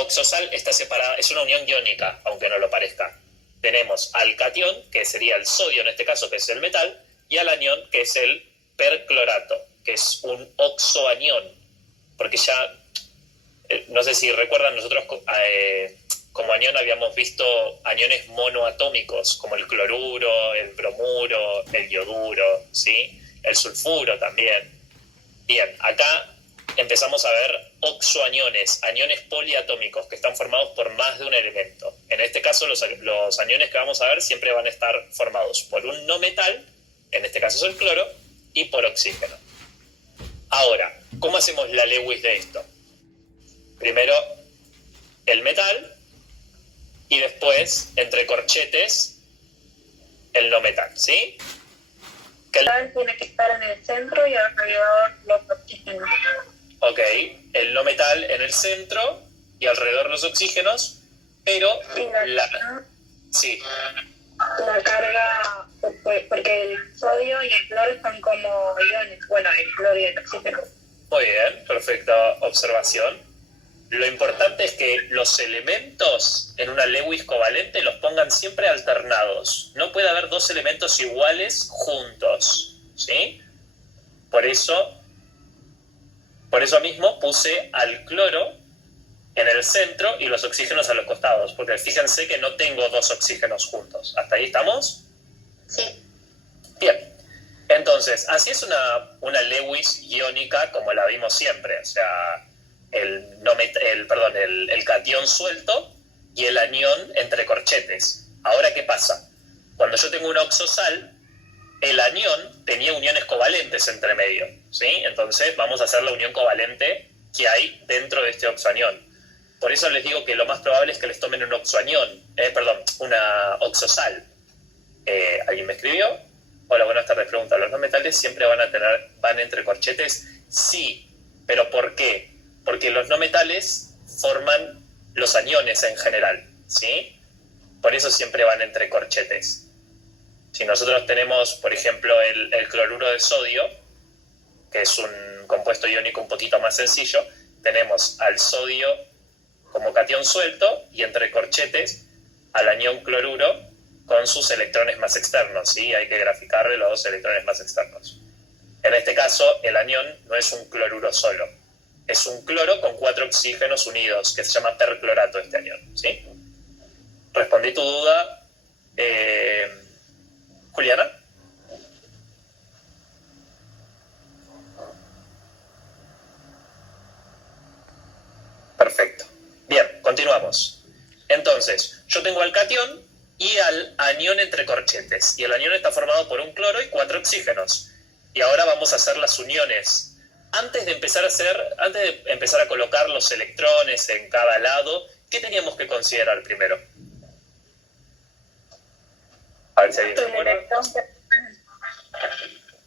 oxosal está separada, es una unión iónica, aunque no lo parezca. Tenemos al catión, que sería el sodio en este caso, que es el metal, y al anión, que es el perclorato, que es un oxoanión. Porque ya, no sé si recuerdan, nosotros como anión habíamos visto aniones monoatómicos, como el cloruro, el bromuro, el yoduro, ¿sí? El sulfuro también. Bien, acá empezamos a ver oxoaniones, aniones poliatómicos que están formados por más de un elemento. En este caso, los aniones que vamos a ver siempre van a estar formados por un no metal, en este caso es el cloro, y por oxígeno. Ahora, ¿cómo hacemos la Lewis de esto? Primero el metal y después, entre corchetes, el no metal, ¿sí? El metal tiene que estar en el centro y alrededor los oxígenos. Ok, el no metal en el centro y alrededor los oxígenos, pero sí. La carga, porque el sodio y el cloro son como iones, bueno, el cloro y el oxígeno. Muy bien, perfecta observación. Lo importante es que los elementos en una Lewis covalente los pongan siempre alternados. No puede haber dos elementos iguales juntos, ¿sí? Por eso mismo puse al cloro en el centro y los oxígenos a los costados, porque fíjense que no tengo dos oxígenos juntos. ¿Hasta ahí estamos? Sí. Bien. Entonces, así es una Lewis iónica como la vimos siempre. O sea, el catión suelto y el anión entre corchetes. Ahora, ¿qué pasa? Cuando yo tengo una oxosal, el anión tenía uniones covalentes entre medio, ¿sí? Entonces vamos a hacer la unión covalente que hay dentro de este oxoanión. Por eso les digo que lo más probable es que les tomen un una oxosal. ¿Alguien me escribió? Hola, buenas tardes. Pregunta, ¿los no metales siempre van entre corchetes? Sí, pero ¿por qué? Porque los no metales forman los aniones en general, ¿sí? Por eso siempre van entre corchetes. Si nosotros tenemos, por ejemplo, el cloruro de sodio, que es un compuesto iónico un poquito más sencillo, tenemos al sodio como catión suelto y entre corchetes al anión cloruro con sus electrones más externos, ¿sí? Hay que graficarle los electrones más externos. En este caso, el anión no es un cloruro solo, es un cloro con 4 oxígenos unidos, que se llama perclorato este anión, ¿sí? ¿Respondí tu duda, Juliana? Perfecto. Bien, continuamos. Entonces, yo tengo al catión y al anión entre corchetes. Y el anión está formado por un cloro y 4 oxígenos. Y ahora vamos a hacer las uniones. Antes de empezar a colocar los electrones en cada lado, ¿qué teníamos que considerar primero? A ver si alguien se acuerda.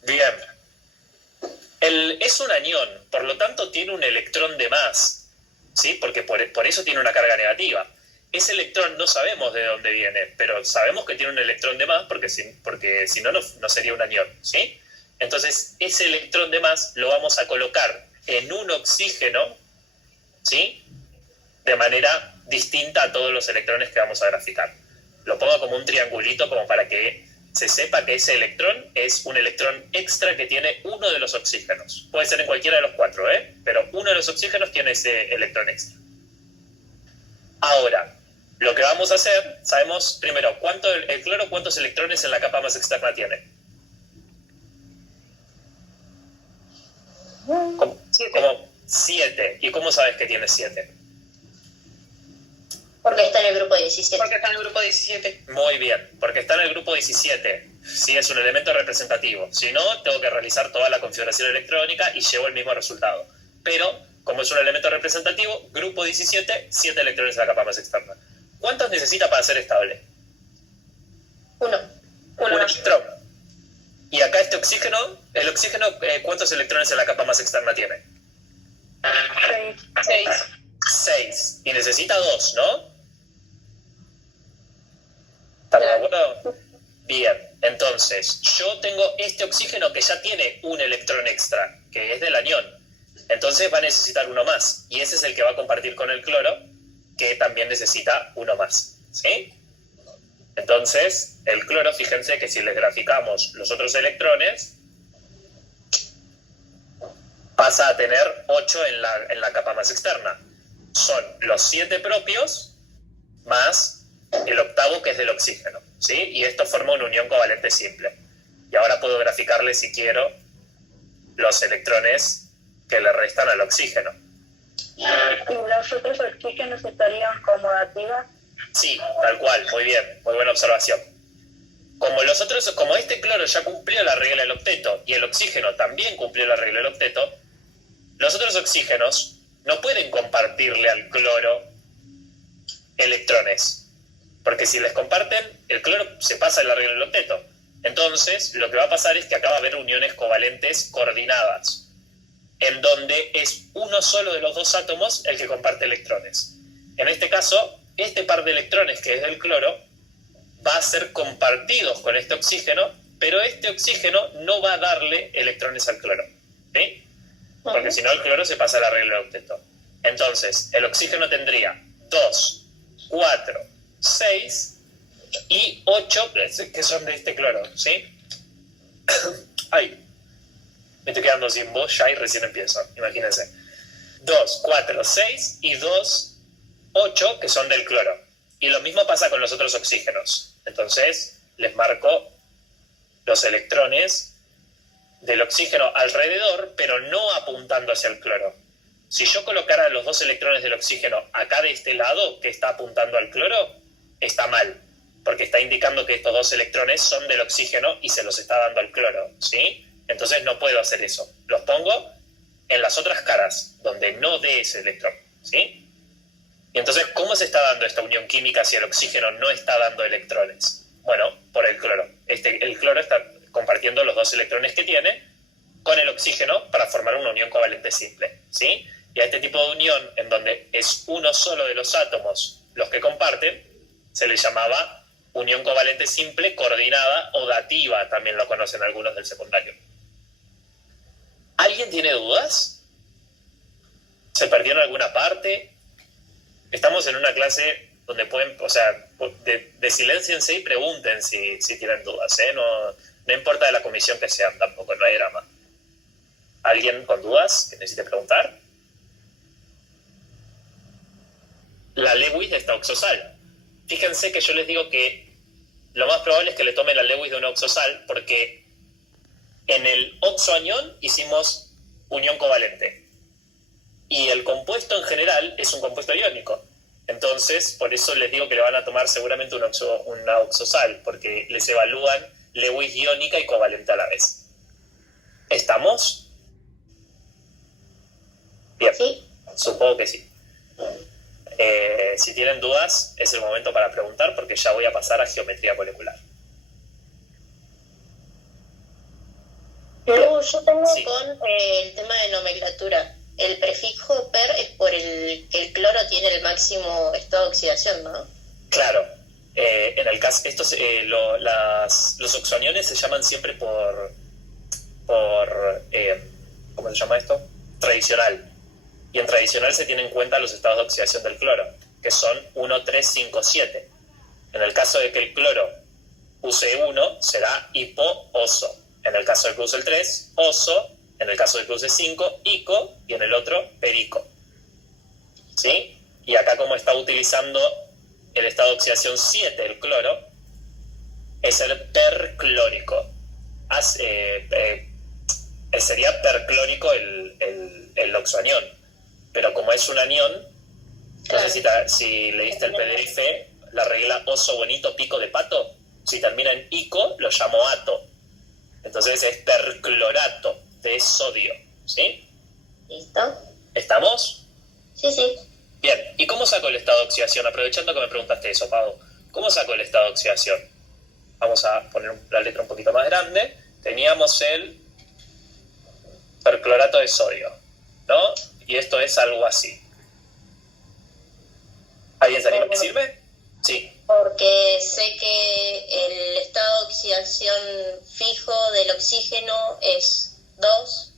Bien. Es un anión, por lo tanto tiene un electrón de más, ¿sí? Porque por eso tiene una carga negativa. Ese electrón no sabemos de dónde viene, pero sabemos que tiene un electrón de más porque si no, no sería un anión, ¿sí? Entonces, ese electrón de más lo vamos a colocar en un oxígeno, ¿sí? De manera distinta a todos los electrones que vamos a graficar. Lo pongo como un triangulito como para que se sepa que ese electrón es un electrón extra que tiene uno de los oxígenos. Puede ser en cualquiera de los 4, pero uno de los oxígenos tiene ese electrón extra. Ahora, lo que vamos a hacer, sabemos primero, el cloro cuántos electrones en la capa más externa tiene. Como 7. ¿Y cómo sabes que tiene 7? Porque está en el grupo 17. Porque está en el grupo 17. Muy bien, porque está en el grupo 17. Sí, es un elemento representativo. Si no, tengo que realizar toda la configuración electrónica y llevo el mismo resultado. Pero, como es un elemento representativo, grupo 17, 7 electrones en la capa más externa. ¿Cuántos necesita para ser estable? Uno. Un electrón. Y acá el oxígeno, ¿cuántos electrones en la capa más externa tiene? 6. 6. Y necesita 2, ¿no? ¿Estamos de acuerdo? Bien, entonces, yo tengo este oxígeno que ya tiene un electrón extra, que es del anión. Entonces va a necesitar uno más, y ese es el que va a compartir con el cloro, que también necesita uno más, ¿sí? Entonces, el cloro, fíjense que si le graficamos los otros electrones, pasa a tener 8 en la capa más externa. Son los 7 propios más el octavo, que es del oxígeno, ¿sí? Y esto forma una unión covalente simple. Y ahora puedo graficarle, si quiero, los electrones que le restan al oxígeno. ¿Y los otros oxígenos estarían como dativas? Sí, tal cual, muy bien, muy buena observación. Como este cloro ya cumplió la regla del octeto y el oxígeno también cumplió la regla del octeto, los otros oxígenos no pueden compartirle al cloro electrones, porque si les comparten, el cloro se pasa de la regla del octeto. Entonces, lo que va a pasar es que acá va a haber uniones covalentes coordinadas, en donde es uno solo de los dos átomos el que comparte electrones. En este caso, este par de electrones que es del cloro va a ser compartidos con este oxígeno, pero este oxígeno no va a darle electrones al cloro, ¿sí? Porque si no, el cloro se pasa a la regla del octeto. Entonces, el oxígeno tendría 2, 4, 6 y 8, que son de este cloro, ¿sí? Ay, me estoy quedando sin voz ya y recién empiezo, imagínense. 2, 4, 6 y 2, 8, que son del cloro. Y lo mismo pasa con los otros oxígenos. Entonces, les marco los electrones del oxígeno alrededor, pero no apuntando hacia el cloro. Si yo colocara los dos electrones del oxígeno acá de este lado, que está apuntando al cloro, está mal, porque está indicando que estos dos electrones son del oxígeno y se los está dando al cloro, ¿sí? Entonces no puedo hacer eso. Los pongo en las otras caras, donde no dé ese electrón, ¿sí? Y entonces, ¿cómo se está dando esta unión química si el oxígeno no está dando electrones? Bueno, por el cloro. El cloro está compartiendo los dos electrones que tiene con el oxígeno para formar una unión covalente simple, ¿sí? Y a este tipo de unión, en donde es uno solo de los átomos los que comparten, se le llamaba unión covalente simple coordinada o dativa, también lo conocen algunos del secundario. ¿Alguien tiene dudas? ¿Se perdió en alguna parte? Estamos en una clase donde pueden, o sea, silénciense y pregunten si tienen dudas, ¿eh? No importa de la comisión que sean tampoco, no hay drama. ¿Alguien con dudas que necesite preguntar? La Lewis de esta oxosal. Fíjense que yo les digo que lo más probable es que le tomen la Lewis de una oxosal, porque en el oxoanión hicimos unión covalente. Y el compuesto en general es un compuesto iónico. Entonces, por eso les digo que le van a tomar seguramente una oxosal, porque les evalúan Lewis iónica y covalente a la vez. ¿Estamos? Bien, Sí. supongo que sí. Si tienen dudas, es el momento para preguntar, porque ya voy a pasar a geometría molecular. Luego yo tengo Sí. con el tema de nomenclatura. El prefijo per es por el que el cloro tiene el máximo estado de oxidación, ¿no? Claro. En el caso, los oxoaniones se llaman siempre por ¿cómo se llama esto? Tradicional. Y en tradicional se tienen en cuenta los estados de oxidación del cloro, que son 1, 3, 5, 7. En el caso de que el cloro use 1, será hipo-oso. En el caso de que use el 3, oso. En el caso de que use 5, ico. Y en el otro, perico. ¿Sí? Y acá, como está utilizando el estado de oxidación 7, el cloro, es el perclórico. Sería perclórico el oxoanión. Pero como es un anión, no sé si leíste el PDF, la regla oso bonito pico de pato, si termina en ico, lo llamo ato. Entonces es perclorato de sodio, ¿sí? ¿Listo? ¿Estamos? Sí, sí. Bien, ¿y cómo saco el estado de oxidación? Aprovechando que me preguntaste eso, Pau, ¿cómo saco el estado de oxidación? Vamos a poner la letra un poquito más grande. Teníamos el perclorato de sodio, ¿no? Y esto es algo así. ¿Alguien se anima? ¿Me sirve? Sí. Porque sé que el estado de oxidación fijo del oxígeno es 2.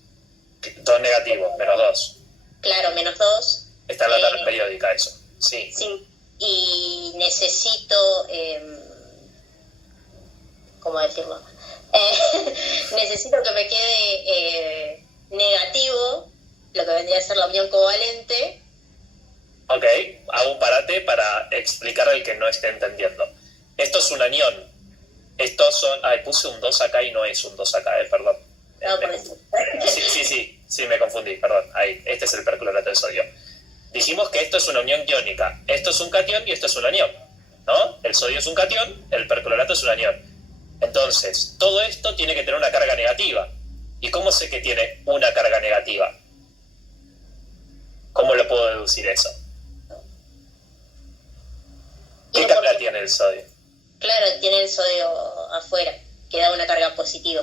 2 negativos, menos 2. Claro, menos 2. Está en la tabla periódica eso. Sí. Sí, y necesito, ¿cómo decirlo? Necesito que me quede negativo, lo que vendría a ser la unión covalente. Ok, hago un parate para explicar al que no esté entendiendo. Esto es un anión. Estos son... Ay, puse un 2 acá y no es un 2 acá, perdón. No, por eso. Sí, me confundí, perdón. Ahí, este es el perclorato de sodio. Dijimos que esto es una unión iónica. Esto es un catión y esto es un anión, ¿no? El sodio es un catión, el perclorato es un anión. Entonces, todo esto tiene que tener una carga negativa. ¿Y cómo sé que tiene una carga negativa? ¿Cómo lo puedo deducir eso? ¿Qué carga tiene el sodio? Claro, tiene el sodio afuera, que da una carga positiva.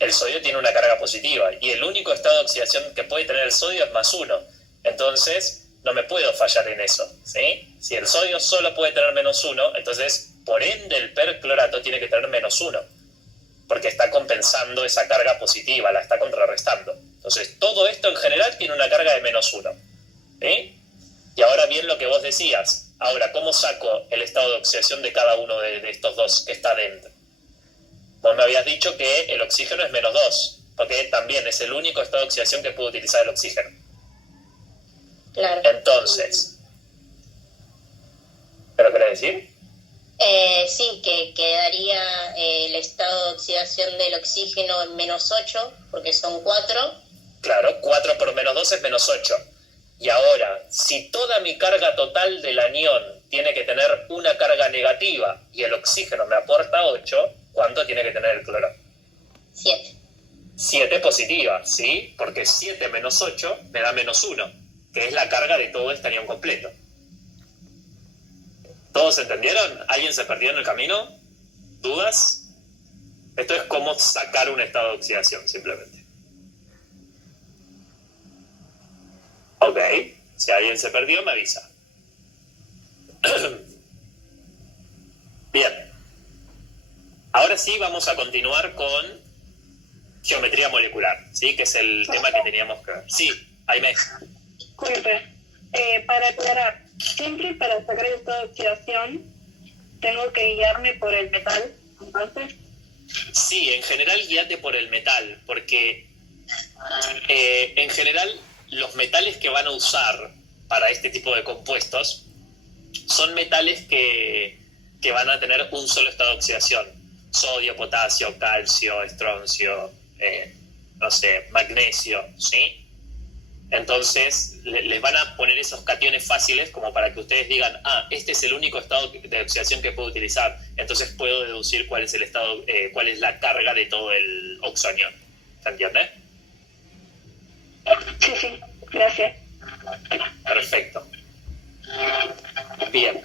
El sodio tiene una carga positiva y el único estado de oxidación que puede tener el sodio es +1. Entonces, no me puedo fallar en eso, ¿sí? Si el sodio solo puede tener -1, entonces, por ende, el perclorato tiene que tener -1, porque está compensando esa carga positiva, la está contrarrestando. Entonces, todo esto en general tiene una carga de -1, ¿sí? Y ahora bien lo que vos decías. Ahora, ¿cómo saco el estado de oxidación de cada uno de estos dos que está dentro? Vos me habías dicho que el oxígeno es -2, porque también es el único estado de oxidación que puede utilizar el oxígeno. Claro. Entonces, ¿pero querés decir? Sí, que quedaría el estado de oxidación del oxígeno en -8, porque son 4. Claro, 4 por -2 es -8. Y ahora, si toda mi carga total del anión tiene que tener una carga negativa y el oxígeno me aporta 8, ¿cuánto tiene que tener el cloro? 7. 7 positiva, ¿sí? Porque 7 menos 8 me da -1, que es la carga de todo este anión completo. ¿Todos entendieron? ¿Alguien se perdió en el camino? ¿Dudas? Esto es como sacar un estado de oxidación, simplemente. Ok, si alguien se perdió, me avisa. Bien. Ahora sí vamos a continuar con geometría molecular, ¿sí? Que es el tema que teníamos que ver. Sí, Aimé. Disculpe, para aclarar, siempre para sacar el estado de oxidación tengo que guiarme por el metal, entonces. Sí, en general guíate por el metal, porque en general los metales que van a usar para este tipo de compuestos son metales que van a tener un solo estado de oxidación. Sodio, potasio, calcio, estroncio, no sé, magnesio, ¿sí? Entonces les van a poner esos cationes fáciles como para que ustedes digan, este es el único estado de oxidación que puedo utilizar, entonces puedo deducir cuál es el estado, cuál es la carga de todo el oxonión. ¿Se entiende? Sí, gracias. Perfecto. Bien.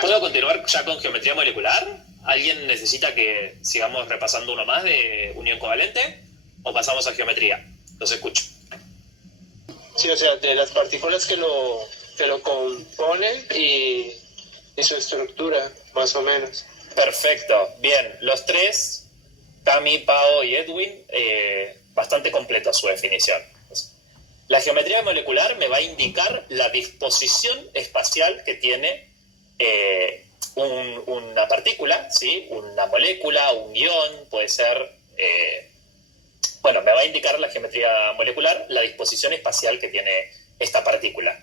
¿Puedo continuar ya con geometría molecular? ¿Alguien necesita que sigamos repasando uno más de unión covalente? ¿O pasamos a geometría? Los escucho. Sí, o sea, de las partículas que lo componen y su estructura, más o menos. Perfecto. Bien, los tres, Cami, Pao y Edwin, bastante completa su definición. La geometría molecular me va a indicar la disposición espacial que tiene una partícula, ¿sí? Una molécula, un ion, puede ser... me va a indicar la geometría molecular la disposición espacial que tiene esta partícula.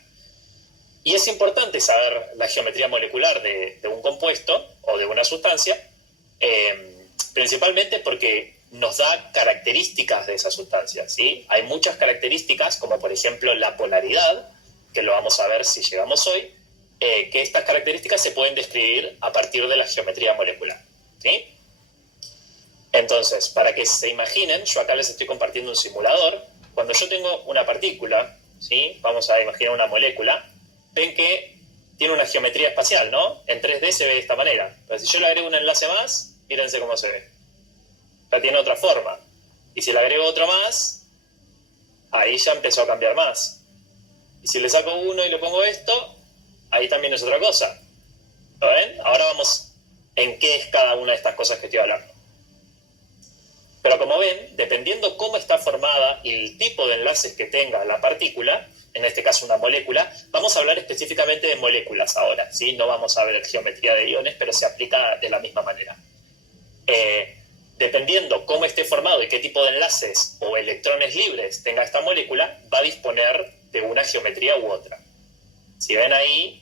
Y es importante saber la geometría molecular de un compuesto o de una sustancia, principalmente porque nos da características de esa sustancia, ¿sí? Hay muchas características, como por ejemplo la polaridad, que lo vamos a ver si llegamos hoy, que estas características se pueden describir a partir de la geometría molecular, ¿sí? Entonces, para que se imaginen, yo acá les estoy compartiendo un simulador. Cuando yo tengo una partícula, ¿sí? Vamos a imaginar una molécula, ven que tiene una geometría espacial, ¿no? En 3D se ve de esta manera. Pero si yo le agrego un enlace más, fíjense cómo se ve. Ya tiene otra forma. Y si le agrego otro más, ahí ya empezó a cambiar más. Y si le saco uno y le pongo esto, ahí también es otra cosa. ¿Lo ven? Ahora vamos en qué es cada una de estas cosas que estoy hablando. Pero como ven, dependiendo cómo está formada y el tipo de enlaces que tenga la partícula, en este caso una molécula, vamos a hablar específicamente de moléculas ahora, ¿sí? No vamos a ver geometría de iones, pero se aplica de la misma manera. Dependiendo cómo esté formado y qué tipo de enlaces o electrones libres tenga esta molécula, va a disponer de una geometría u otra. Si ven ahí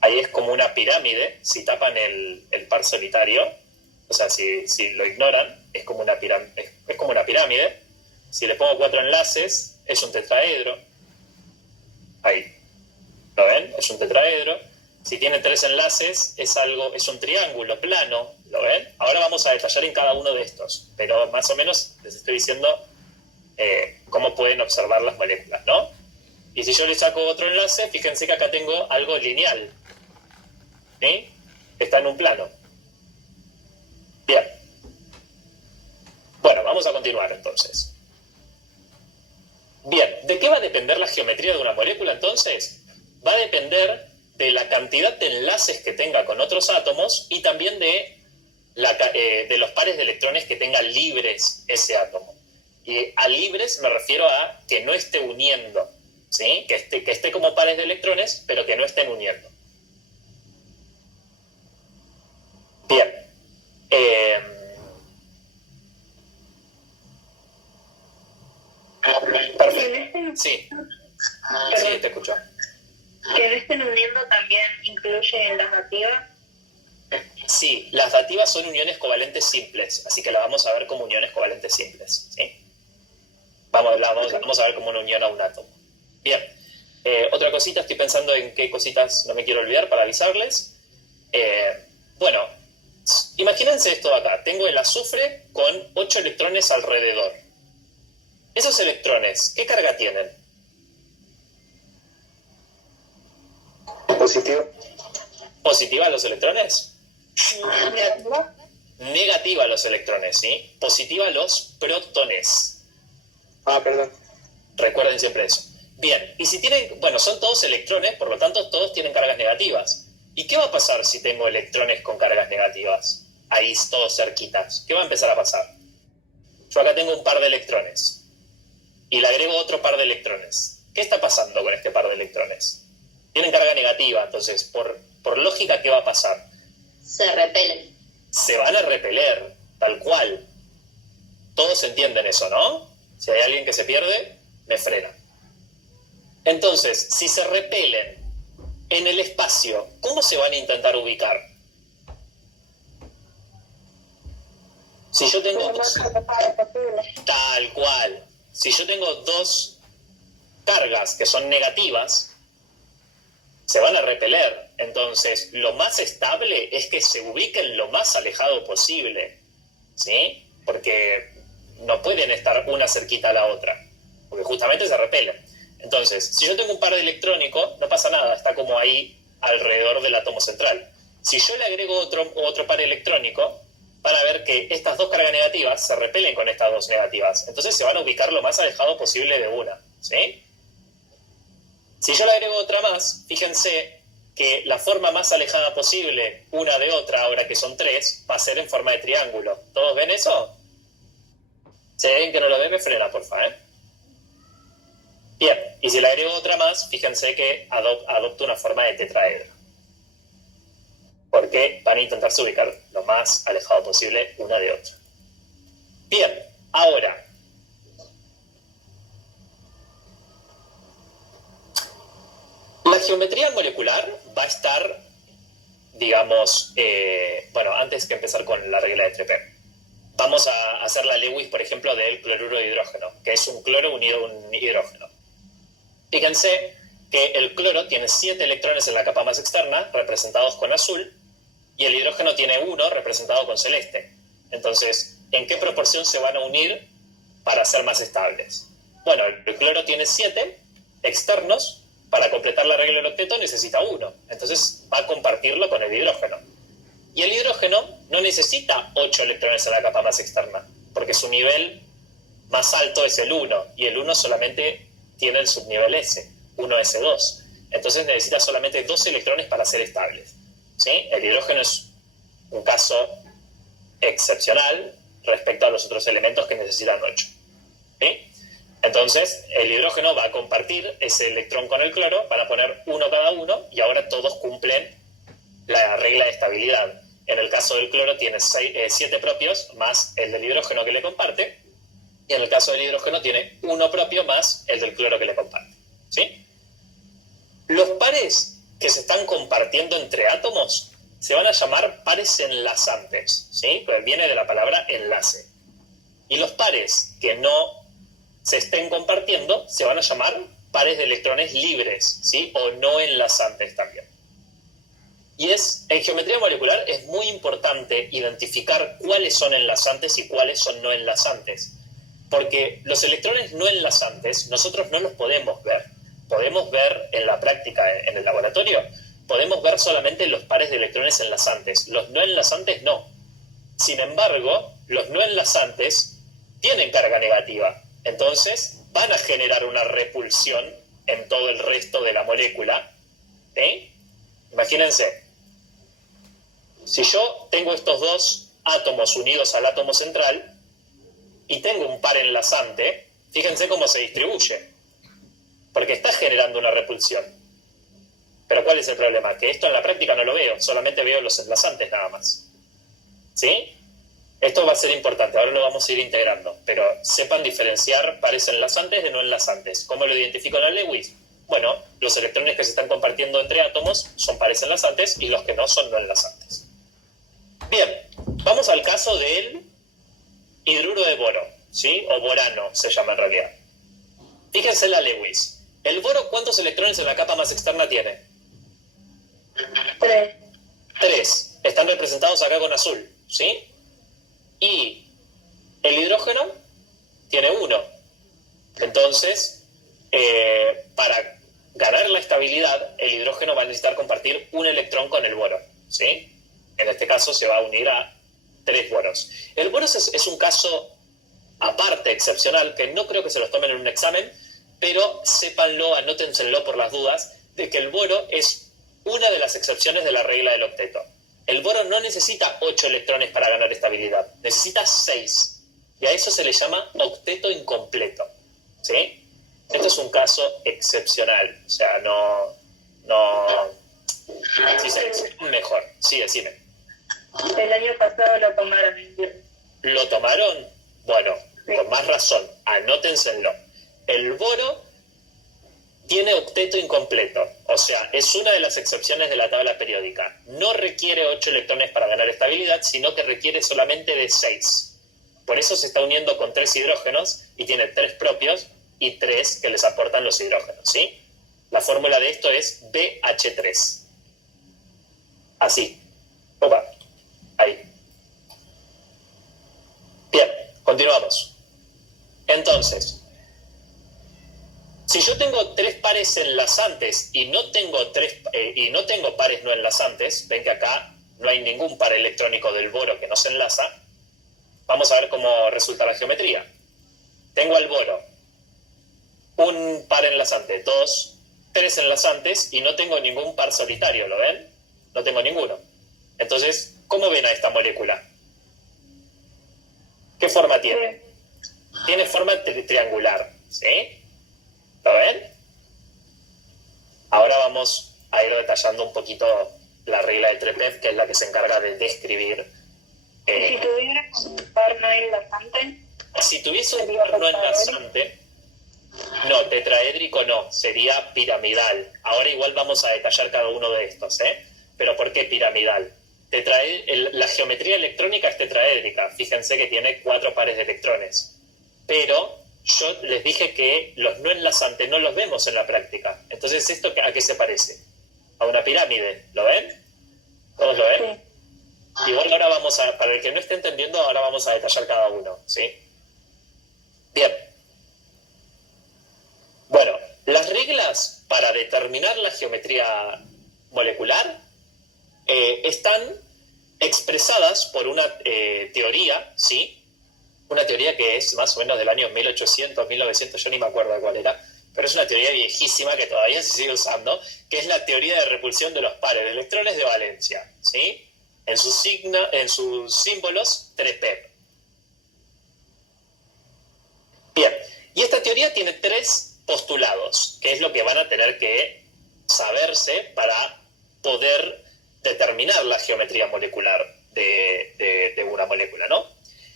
es como una pirámide. Si tapan el par solitario, o sea, si lo ignoran, es como una pirámide. Si le pongo 4 enlaces, es un tetraedro. Ahí, ¿lo ven? Es un tetraedro. Si tiene 3 enlaces, es un triángulo plano, ¿lo ven? Ahora vamos a detallar en cada uno de estos, pero más o menos les estoy diciendo cómo pueden observar las moléculas, ¿no? Y si yo le saco otro enlace, fíjense que acá tengo algo lineal, ¿sí? Está en un plano. Bien. Bueno, vamos a continuar entonces. Bien, ¿de qué va a depender la geometría de una molécula entonces? Va a depender de la cantidad de enlaces que tenga con otros átomos y también de los pares de electrones que tenga libres ese átomo. Y a libres me refiero a que no esté uniendo, ¿sí? Que esté como pares de electrones, pero que no estén uniendo. Bien. Perfecto. Sí. Sí, te escucho. ¿Que no estén uniendo también incluye las dativas? Sí, las dativas son uniones covalentes simples, así que las vamos a ver como uniones covalentes simples, ¿sí? Vamos a ver como una unión a un átomo. Bien, otra cosita, estoy pensando en qué cositas no me quiero olvidar para avisarles. Bueno, imagínense esto de acá. Tengo el azufre con 8 electrones alrededor. Esos electrones, ¿qué carga tienen? Positivo. ¿Positiva los electrones? ¿Negativa? Negativa los electrones, ¿sí? Positiva los protones. Perdón. Recuerden siempre eso. Bien, y si tienen, bueno, son todos electrones, por lo tanto todos tienen cargas negativas. ¿Y qué va a pasar si tengo electrones con cargas negativas? Ahí todos cerquitas. ¿Qué va a empezar a pasar? Yo acá tengo un par de electrones y le agrego otro par de electrones. ¿Qué está pasando con este par de electrones? Tienen carga negativa, entonces, por lógica, ¿qué va a pasar? Se repelen. Se van a repeler, tal cual. Todos entienden eso, ¿no? Si hay alguien que se pierde, me frena. Entonces, si se repelen en el espacio, ¿cómo se van a intentar ubicar? Si yo tengo tal cual, si yo tengo 2 cargas que son negativas, se van a repeler. Entonces, lo más estable es que se ubiquen lo más alejado posible, ¿sí? Porque no pueden estar una cerquita a la otra, porque justamente se repelen. Entonces, si yo tengo un par de electrónico, no pasa nada, está como ahí alrededor del átomo central. Si yo le agrego otro par electrónico, van a ver que estas 2 cargas negativas se repelen con estas 2 negativas. Entonces se van a ubicar lo más alejado posible de una, ¿sí? Si yo le agrego otra más, fíjense que la forma más alejada posible una de otra, ahora que son 3, va a ser en forma de triángulo. ¿Todos ven eso? Si hay alguien que no lo ve, me frena, porfa, ¿eh? Bien, y si le agrego otra más, fíjense que adopta una forma de tetraedro. Porque van a intentarse ubicar lo más alejado posible una de otra. Bien, ahora, la geometría molecular va a estar, digamos, bueno, antes que empezar con la regla de Treper, vamos a hacer la Lewis, por ejemplo, del cloruro de hidrógeno, que es un cloro unido a un hidrógeno. Fíjense que el cloro tiene 7 electrones en la capa más externa, representados con azul, y el hidrógeno tiene 1, representado con celeste. Entonces, ¿en qué proporción se van a unir para ser más estables? Bueno, el cloro tiene 7 externos. Para completar la regla del octeto necesita 1. Entonces va a compartirlo con el hidrógeno. Y el hidrógeno no necesita 8 electrones en la capa más externa, porque su nivel más alto es el 1, y el 1 solamente tiene el subnivel S, 1s2. Entonces necesita solamente 2 electrones para ser estables, ¿sí? El hidrógeno es un caso excepcional, respecto a los otros elementos que necesitan 8. ¿Sí? Entonces, el hidrógeno va a compartir ese electrón con el cloro, van a poner uno cada uno, y ahora todos cumplen la regla de estabilidad. En el caso del cloro tiene 7 propios más el del hidrógeno que le comparte, y en el caso del hidrógeno tiene 1 propio más el del cloro que le comparte. ¿Sí? Los pares que se están compartiendo entre átomos se van a llamar pares enlazantes, ¿sí? Pues viene de la palabra enlace. Y los pares que no se estén compartiendo se van a llamar pares de electrones libres, ¿sí? O no enlazantes también. Y en geometría molecular es muy importante identificar cuáles son enlazantes y cuáles son no enlazantes. Porque los electrones no enlazantes nosotros no los podemos ver. Podemos ver en la práctica, en el laboratorio, podemos ver solamente los pares de electrones enlazantes. Los no enlazantes no. Sin embargo, los no enlazantes tienen carga negativa. Entonces, van a generar una repulsión en todo el resto de la molécula. ¿Sí? Imagínense, si yo tengo estos dos átomos unidos al átomo central y tengo un par enlazante, fíjense cómo se distribuye. Porque está generando una repulsión. Pero ¿cuál es el problema? Que esto en la práctica no lo veo, solamente veo los enlazantes nada más. ¿Sí? Esto va a ser importante, ahora lo vamos a ir integrando, pero sepan diferenciar pares enlazantes de no enlazantes. ¿Cómo lo identifico en la Lewis? Bueno, los electrones que se están compartiendo entre átomos son pares enlazantes y los que no son no enlazantes. Bien, vamos al caso del hidruro de boro, ¿sí? O borano se llama en realidad. Fíjense la Lewis. ¿El boro cuántos electrones en la capa más externa tiene? 3. 3. Están representados acá con azul, ¿sí? Y el hidrógeno tiene 1. Entonces, para ganar la estabilidad, el hidrógeno va a necesitar compartir un electrón con el boro, ¿sí? En este caso se va a unir a 3 boros. El boro es un caso aparte, excepcional, que no creo que se los tomen en un examen, pero sépanlo, anótenselo por las dudas, de que el boro es una de las excepciones de la regla del octeto. El boro no necesita 8 electrones para ganar estabilidad, necesita 6. Y a eso se le llama octeto incompleto. ¿Sí? Esto es un caso excepcional. O sea, sí, mejor. Sí, decime. El año pasado lo tomaron. ¿Lo tomaron? Bueno, sí. Con más razón, anótenselo. El boro tiene octeto incompleto, o sea, es una de las excepciones de la tabla periódica. No requiere 8 electrones para ganar estabilidad, sino que requiere solamente de 6. Por eso se está uniendo con 3 hidrógenos y tiene 3 propios y 3 que les aportan los hidrógenos, ¿sí? La fórmula de esto es BH3. Así. Opa. Ahí. Bien, continuamos. Entonces, si yo tengo 3 pares enlazantes y no tengo pares no enlazantes, ven que acá no hay ningún par electrónico del boro que no se enlaza, vamos a ver cómo resulta la geometría. Tengo al boro, un par enlazante, 2, 3 enlazantes y no tengo ningún par solitario, ¿lo ven? No tengo ninguno. Entonces, ¿cómo ven a esta molécula? ¿Qué forma tiene? Tiene forma triangular, ¿sí? ¿Lo ven? Ahora vamos a ir detallando un poquito la regla de Trepev, que es la que se encarga de describir. Si tuviera un par no enlazante. Si tuviese un par no enlazante, no, tetraédrico no, sería piramidal. Ahora igual vamos a detallar cada uno de estos, ¿eh? Pero ¿por qué piramidal? La geometría electrónica es tetraédrica. Fíjense que tiene 4 pares de electrones. Pero yo les dije que los no enlazantes no los vemos en la práctica. Entonces, ¿esto a qué se parece? A una pirámide. ¿Lo ven? ¿Todos lo ven? Sí. Igual ahora para el que no esté entendiendo, ahora vamos a detallar cada uno, ¿sí? Bien. Bueno, las reglas para determinar la geometría molecular están expresadas por una teoría, ¿sí? Una teoría que es más o menos del año 1800, 1900, yo ni me acuerdo de cuál era, pero es una teoría viejísima que todavía se sigue usando, que es la teoría de repulsión de los pares de electrones de valencia, ¿sí? En sus símbolos, 3p. Bien, y esta teoría tiene 3 postulados, que es lo que van a tener que saberse para poder determinar la geometría molecular de una molécula, ¿no?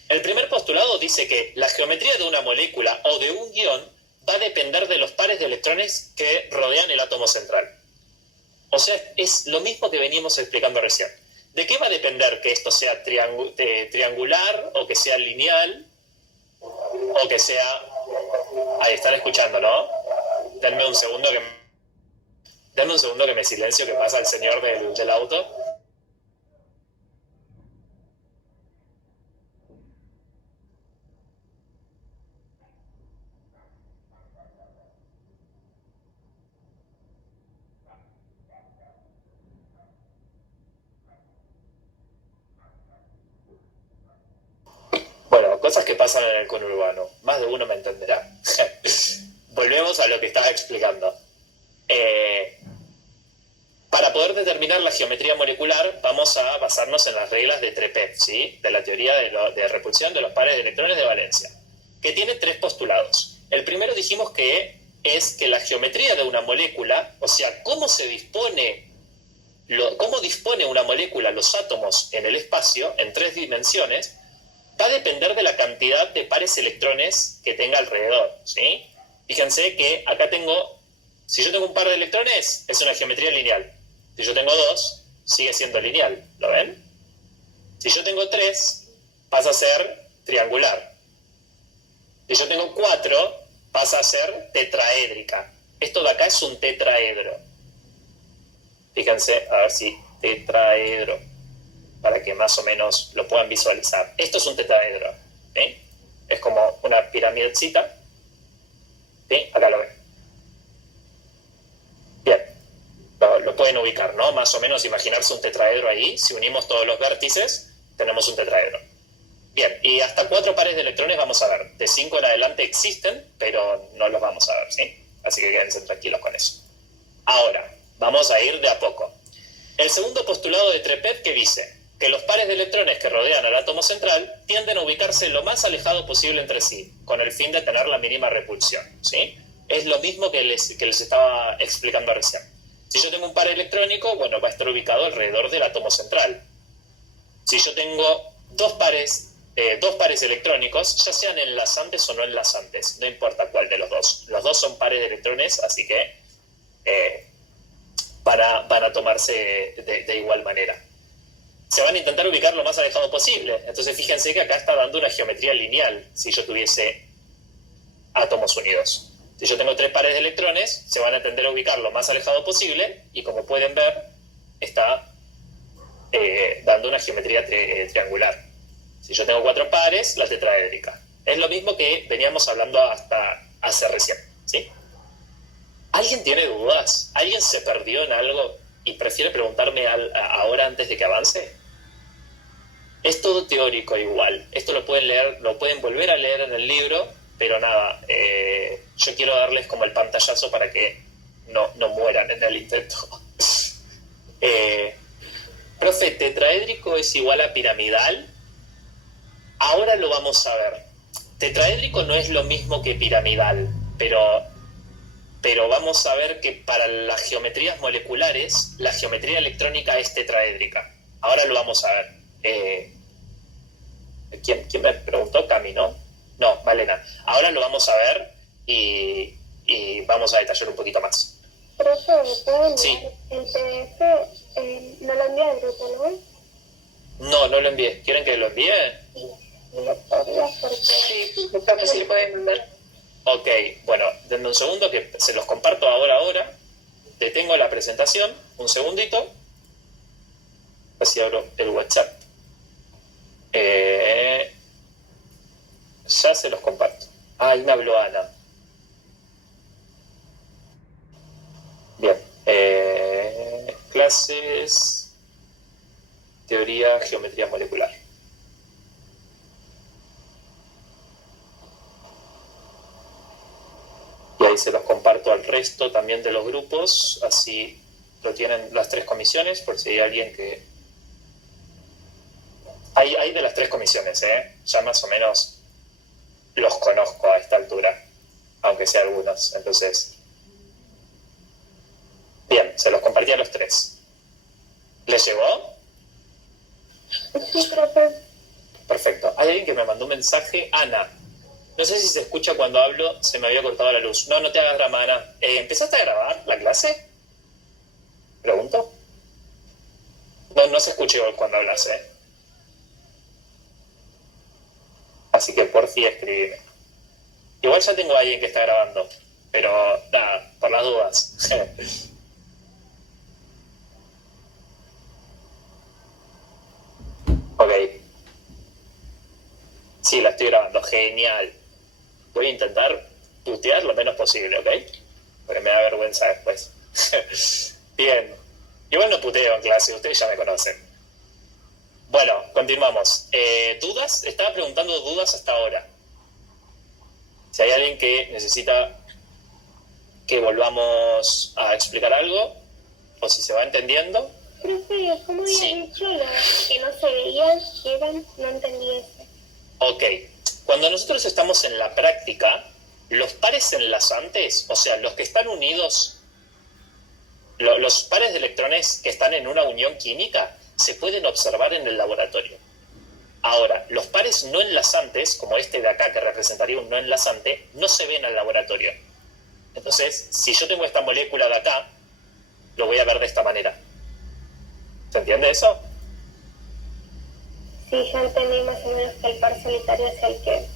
El primer postulado dice que la geometría de una molécula o de un ion va a depender de los pares de electrones que rodean el átomo central. O sea, es lo mismo que veníamos explicando recién. ¿De qué va a depender que esto sea triangular o que sea lineal o que sea... Ahí están escuchando, ¿no? Denme un segundo que me silencio, que pasa el señor del auto. Bueno, cosas que pasan en el conurbano. Más de uno me entenderá. Volvemos a lo que estaba explicando. Para poder determinar la geometría molecular, vamos a basarnos en las reglas de Trepev, ¿sí? De la teoría de repulsión de los pares de electrones de valencia, que tiene 3 postulados. El primero dijimos que es que la geometría de una molécula, o sea, cómo dispone una molécula los átomos en el espacio, en 3 dimensiones, va a depender de la cantidad de pares electrones que tenga alrededor, ¿sí? Fíjense que acá si yo tengo un par de electrones, es una geometría lineal. Si yo tengo 2, sigue siendo lineal, ¿lo ven? Si yo tengo 3, pasa a ser triangular. Si yo tengo 4, pasa a ser tetraédrica. Esto de acá es un tetraedro. Fíjense, a ver si tetraedro, para que más o menos lo puedan visualizar. Esto es un tetraedro, ¿sí? Es como una piramidcita, ¿sí? Acá lo ven. Bien, lo pueden ubicar, ¿no? Más o menos imaginarse un tetraedro ahí. Si unimos todos los vértices, tenemos un tetraedro. Bien, y hasta 4 pares de electrones vamos a ver. De 5 en adelante existen, pero no los vamos a ver, ¿sí? Así que quédense tranquilos con eso. Ahora, vamos a ir de a poco. El segundo postulado de Trepev, que dice que los pares de electrones que rodean al átomo central tienden a ubicarse lo más alejado posible entre sí, con el fin de tener la mínima repulsión, ¿sí? Es lo mismo que les estaba explicando recién. Si yo tengo un par electrónico, bueno, va a estar ubicado alrededor del átomo central. Si yo tengo dos pares electrónicos, ya sean enlazantes o no enlazantes, no importa cuál de los dos. Los dos son pares de electrones, así que van a tomarse de igual manera. Se van a intentar ubicar lo más alejado posible. Entonces fíjense que acá está dando una geometría lineal si yo tuviese átomos unidos. Si yo tengo 3 pares de electrones, se van a tender a ubicar lo más alejado posible y como pueden ver, está dando una geometría triangular. Si yo tengo 4 pares, la tetraédrica. Es lo mismo que veníamos hablando hasta hace recién, ¿sí? ¿Alguien tiene dudas? ¿Alguien se perdió en algo y prefiere preguntarme ahora antes de que avance? Es todo teórico igual. Esto lo pueden leer, lo pueden volver a leer en el libro, pero nada, yo quiero darles como el pantallazo para que no mueran en el intento. Profe, ¿tetraédrico es igual a piramidal? Ahora lo vamos a ver. Tetraédrico no es lo mismo que piramidal, pero vamos a ver que para las geometrías moleculares, la geometría electrónica es tetraédrica. Ahora lo vamos a ver. ¿Quién me preguntó? Cami, ¿no? No, Malena. Ahora lo vamos a ver y vamos a detallar un poquito más. Profe, ¿puedo Sí. el PDF? ¿No lo envía el grupo, no? No lo envié. ¿Quieren que lo envíe? Sí, profe, sí lo pueden ver. Ok, bueno, denme un segundo que se los comparto ahora. Detengo la presentación, un segundito. Así abro el WhatsApp. Ya se los comparto. Ahí me habló Ana. Bien. Clases, teoría, geometría molecular. Y ahí se los comparto al resto también de los grupos, así lo tienen las 3 comisiones, por si hay alguien que... Hay de las 3 comisiones, ya más o menos los conozco a esta altura, aunque sea algunos. Entonces, bien, se los compartí a los tres. ¿Les llegó? Sí, profe. Perfecto. Hay alguien que me mandó un mensaje. Ana. No sé si se escucha cuando hablo, se me había cortado la luz. No, no te hagas drama, Ana. ¿Empezaste a grabar la clase? ¿Pregunto? No se escucha igual cuando hablas, ¿eh? Así que por fin escribime. Igual ya tengo a alguien que está grabando, pero nada, por las dudas. Ok. Sí, la estoy grabando. Genial. Voy a intentar putear lo menos posible, ¿ok? Porque me da vergüenza después. Bien. Igual no puteo en clase, ustedes ya me conocen. Bueno, continuamos. ¿Dudas? Estaba preguntando dudas hasta ahora. Si hay alguien que necesita que volvamos a explicar algo, o si se va entendiendo. Profe, ¿cómo había Sí. dicho que no se veían, que eran? No entendí eso. Ok. Cuando nosotros estamos en la práctica, los pares enlazantes, o sea, los que están unidos, los pares de electrones que están en una unión química, se pueden observar en el laboratorio. Ahora, los pares no enlazantes, como este de acá, que representaría un no enlazante, no se ven al laboratorio. Entonces, si yo tengo esta molécula de acá, lo voy a ver de esta manera. ¿Se entiende eso? Sí, ya entendí más o menos que el par solitario es el que,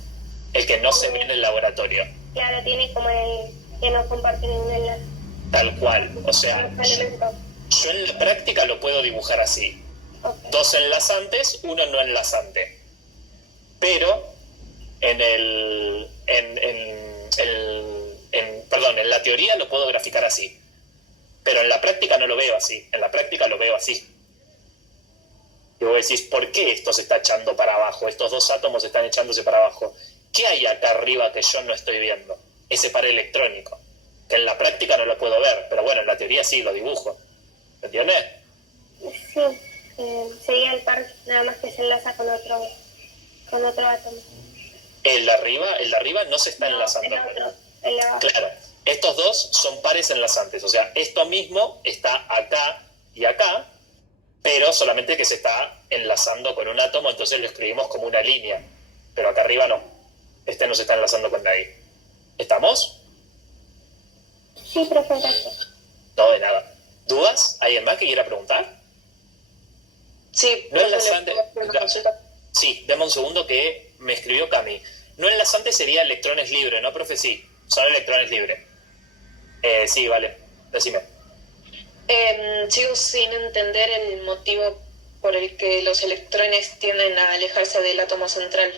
El que no se ve en el laboratorio. claro, tiene como el que no comparte ningún enlace. Tal cual. O sea, Los elementos. yo en la práctica lo puedo dibujar así. Ok. Dos enlazantes, uno no enlazante. Pero en la teoría lo puedo graficar así. Pero en la práctica no lo veo así. En la práctica lo veo así. Y vos decís, ¿por qué esto se está echando para abajo? Estos dos átomos están echándose para abajo. ¿Qué hay acá arriba que yo no estoy viendo? Ese par electrónico. Que en la práctica no lo puedo ver, pero bueno, en la teoría sí, lo dibujo. ¿Me entiendes? Sí, sería el par nada más que se enlaza con otro átomo. El de arriba no se está enlazando. El otro, el de abajo. Claro, estos dos son pares enlazantes, o sea, esto mismo está acá y acá, pero solamente que se está enlazando con un átomo, entonces lo escribimos como una línea, pero acá arriba no, este no se está enlazando con nadie. ¿Estamos? Sí, profe, gracias. No, de nada. ¿Dudas? ¿Alguien más que quiera preguntar? Sí, No enlazante. una consulta. Sí, dame un segundo que me escribió Cami. No enlazante sería electrones libres, ¿no, profe? Sí, son electrones libres. Sí, vale, decime. Sigo sin entender el motivo por el que los electrones tienden a alejarse del átomo central.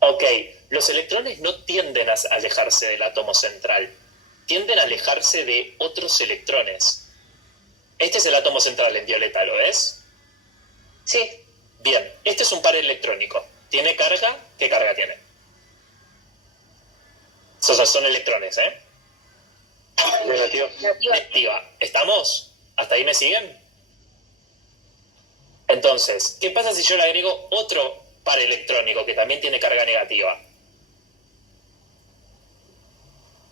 Ok, los electrones no tienden a alejarse del átomo central, tienden a alejarse de otros electrones. Este es el átomo central en violeta, ¿lo ves? Sí, Bien, este es un par electrónico. ¿Tiene carga? ¿Qué carga tiene? Son electrones, ¿eh? Negativo. Negativa. ¿Estamos? ¿Hasta ahí me siguen? Entonces, ¿qué pasa si yo le agrego otro par electrónico que también tiene carga negativa?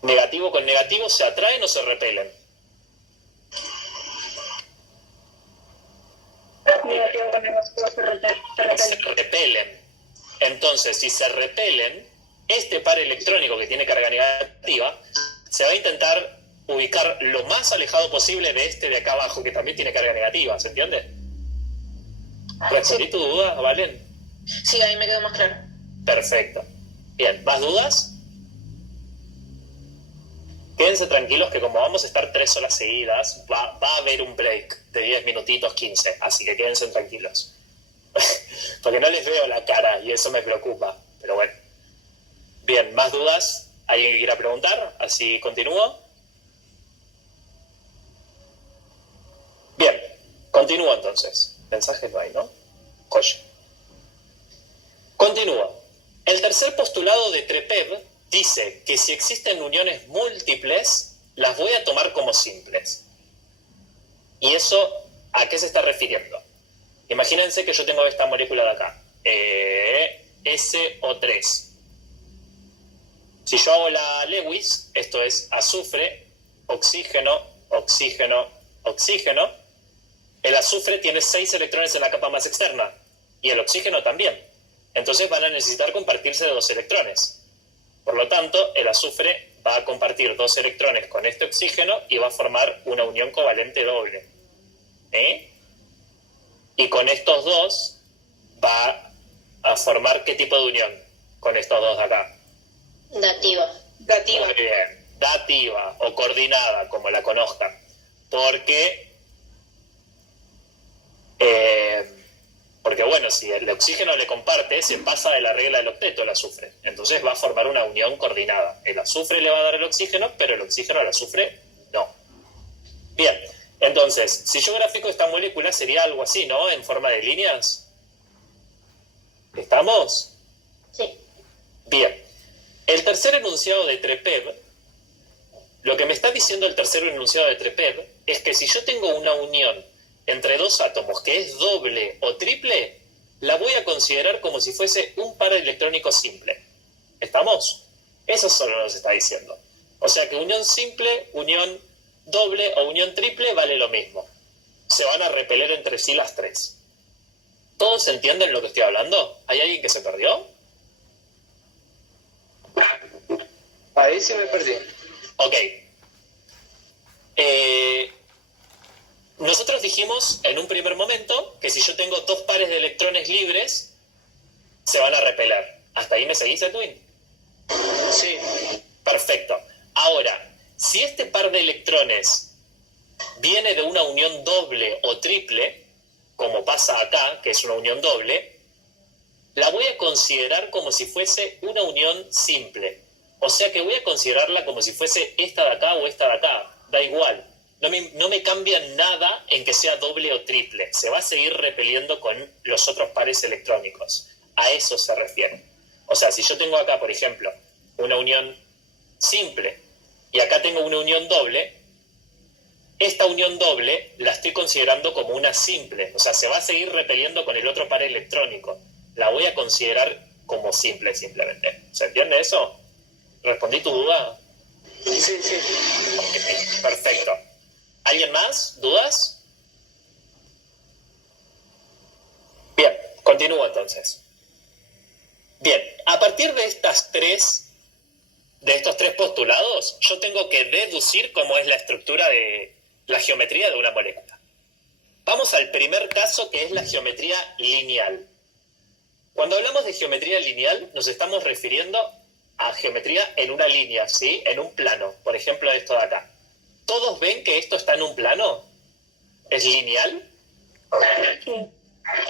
¿Negativo con negativo se atraen o se repelen? Negativo con negativo Se repelen. Entonces, si se repelen, este par electrónico que tiene carga negativa se va a intentar ubicar lo más alejado posible de este de acá abajo que también tiene carga negativa, ¿se entiende? ¿Respondí tu duda, Valen? sí, ahí me quedó más claro. Perfecto. Bien, ¿más dudas? Quédense tranquilos que como vamos a estar 3 horas seguidas, va a haber un break de 10 minutitos, 15, así que quédense tranquilos. Porque no les veo la cara y eso me preocupa, pero bueno. Bien, ¿más dudas? ¿Alguien que quiera preguntar? Así continúo. Bien, continúo entonces. Mensajes no hay, ¿no? Joya. Continúo. El tercer postulado de Trepev dice que si existen uniones múltiples, las voy a tomar como simples. ¿Y eso a qué se está refiriendo? Imagínense que yo tengo esta molécula de acá, SO3. Si yo hago la Lewis, esto es azufre, oxígeno, oxígeno, oxígeno, el azufre tiene 6 electrones en la capa más externa y el oxígeno también. Entonces van a necesitar compartirse de 2 electrones. Por lo tanto, el azufre va a compartir 2 electrones con este oxígeno y va a formar una unión covalente doble. Y con estos dos va a formar ¿qué tipo de unión? Con estos dos de acá. Dativa. Muy bien. Dativa o coordinada, como la conozcan. Porque bueno, si el oxígeno le comparte, se pasa de la regla del octeto el azufre. Entonces va a formar una unión coordinada. El azufre le va a dar el oxígeno, pero el oxígeno al azufre no. Bien, entonces, si yo grafico esta molécula sería algo así, ¿no? En forma de líneas. ¿Estamos? Sí. Bien. El tercer enunciado de Trepev, lo que me está diciendo el tercer enunciado de Trepev es que si yo tengo una unión entre 2 átomos que es doble o triple, la voy a considerar como si fuese un par electrónico simple. ¿Estamos? Eso solo nos está diciendo. O sea que unión simple, unión doble o unión triple vale lo mismo. Se van a repeler entre sí las 3. ¿Todos entienden lo que estoy hablando? ¿Hay alguien que se perdió? Ahí sí me perdí. Ok. Nosotros dijimos en un primer momento que si yo tengo 2 pares de electrones libres, se van a repeler. ¿Hasta ahí me seguís, Edwin? Sí. Perfecto. Ahora, si este par de electrones viene de una unión doble o triple, como pasa acá, que es una unión doble, la voy a considerar como si fuese una unión simple. O sea que voy a considerarla como si fuese esta de acá o esta de acá. Da igual. No me cambia nada en que sea doble o triple. Se va a seguir repeliendo con los otros pares electrónicos. A eso se refiere. O sea, si yo tengo acá, por ejemplo, una unión simple y acá tengo una unión doble, esta unión doble la estoy considerando como una simple. O sea, se va a seguir repeliendo con el otro par electrónico. La voy a considerar como simple simplemente. ¿Se entiende eso? ¿Respondí tu duda? Sí. Ok, perfecto. ¿Alguien más? ¿Dudas? Bien, continúo entonces. Bien, a partir de estos 3 postulados, yo tengo que deducir cómo es la estructura de la geometría de una molécula. Vamos al primer caso, que es la geometría lineal. Cuando hablamos de geometría lineal, nos estamos refiriendo a geometría en una línea, ¿sí? En un plano. Por ejemplo, esto de acá. ¿Todos ven que esto está en un plano? ¿Es lineal? Sí.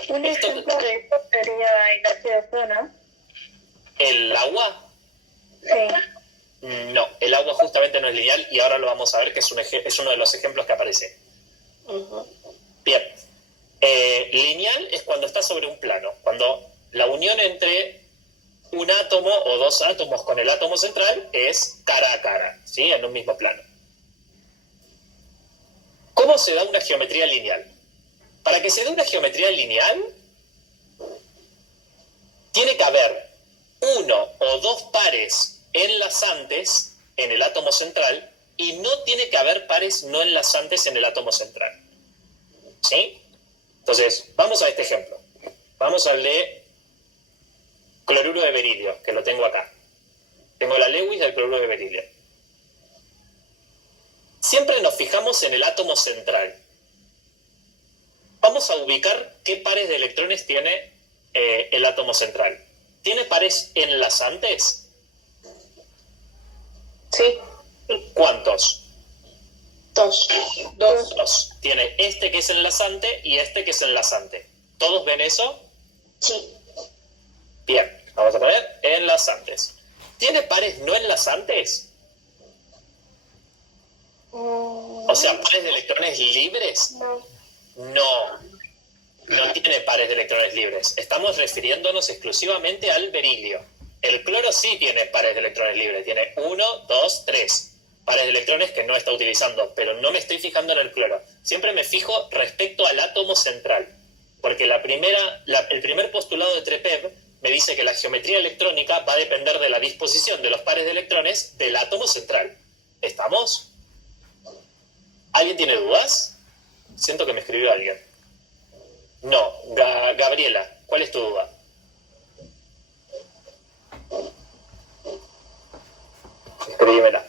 Un ejemplo de esto sería el ácido, ¿no? ¿El agua? Sí. No, el agua justamente no es lineal y ahora lo vamos a ver, que es uno de los ejemplos que aparece. Bien. Lineal es cuando está sobre un plano, cuando la unión entre un átomo o 2 átomos con el átomo central es cara a cara, ¿sí? En un mismo plano. ¿Cómo se da una geometría lineal? Para que se dé una geometría lineal, tiene que haber 1 o 2 pares enlazantes en el átomo central y no tiene que haber pares no enlazantes en el átomo central. ¿Sí? Entonces, vamos a este ejemplo. Vamos al de cloruro de berilio, que lo tengo acá. Tengo la Lewis del cloruro de berilio. Siempre nos fijamos en el átomo central. Vamos a ubicar qué pares de electrones tiene el átomo central. ¿Tiene pares enlazantes? Sí. ¿Cuántos? 2. 2. Tiene este que es enlazante y este que es enlazante. ¿Todos ven eso? Sí. Bien, vamos a poner enlazantes. ¿Tiene pares no enlazantes? O sea, pares de electrones libres. No tiene pares de electrones libres. Estamos refiriéndonos exclusivamente al berilio. El cloro sí tiene pares de electrones libres. Tiene 1, 2, 3 pares de electrones que no está utilizando, pero no me estoy fijando en el cloro. Siempre me fijo respecto al átomo central, porque el primer postulado de Trepev me dice que la geometría electrónica va a depender de la disposición de los pares de electrones del átomo central. ¿Estamos? ¿Alguien tiene dudas? Siento que me escribió alguien. No. Gabriela, ¿cuál es tu duda? Escríbemela.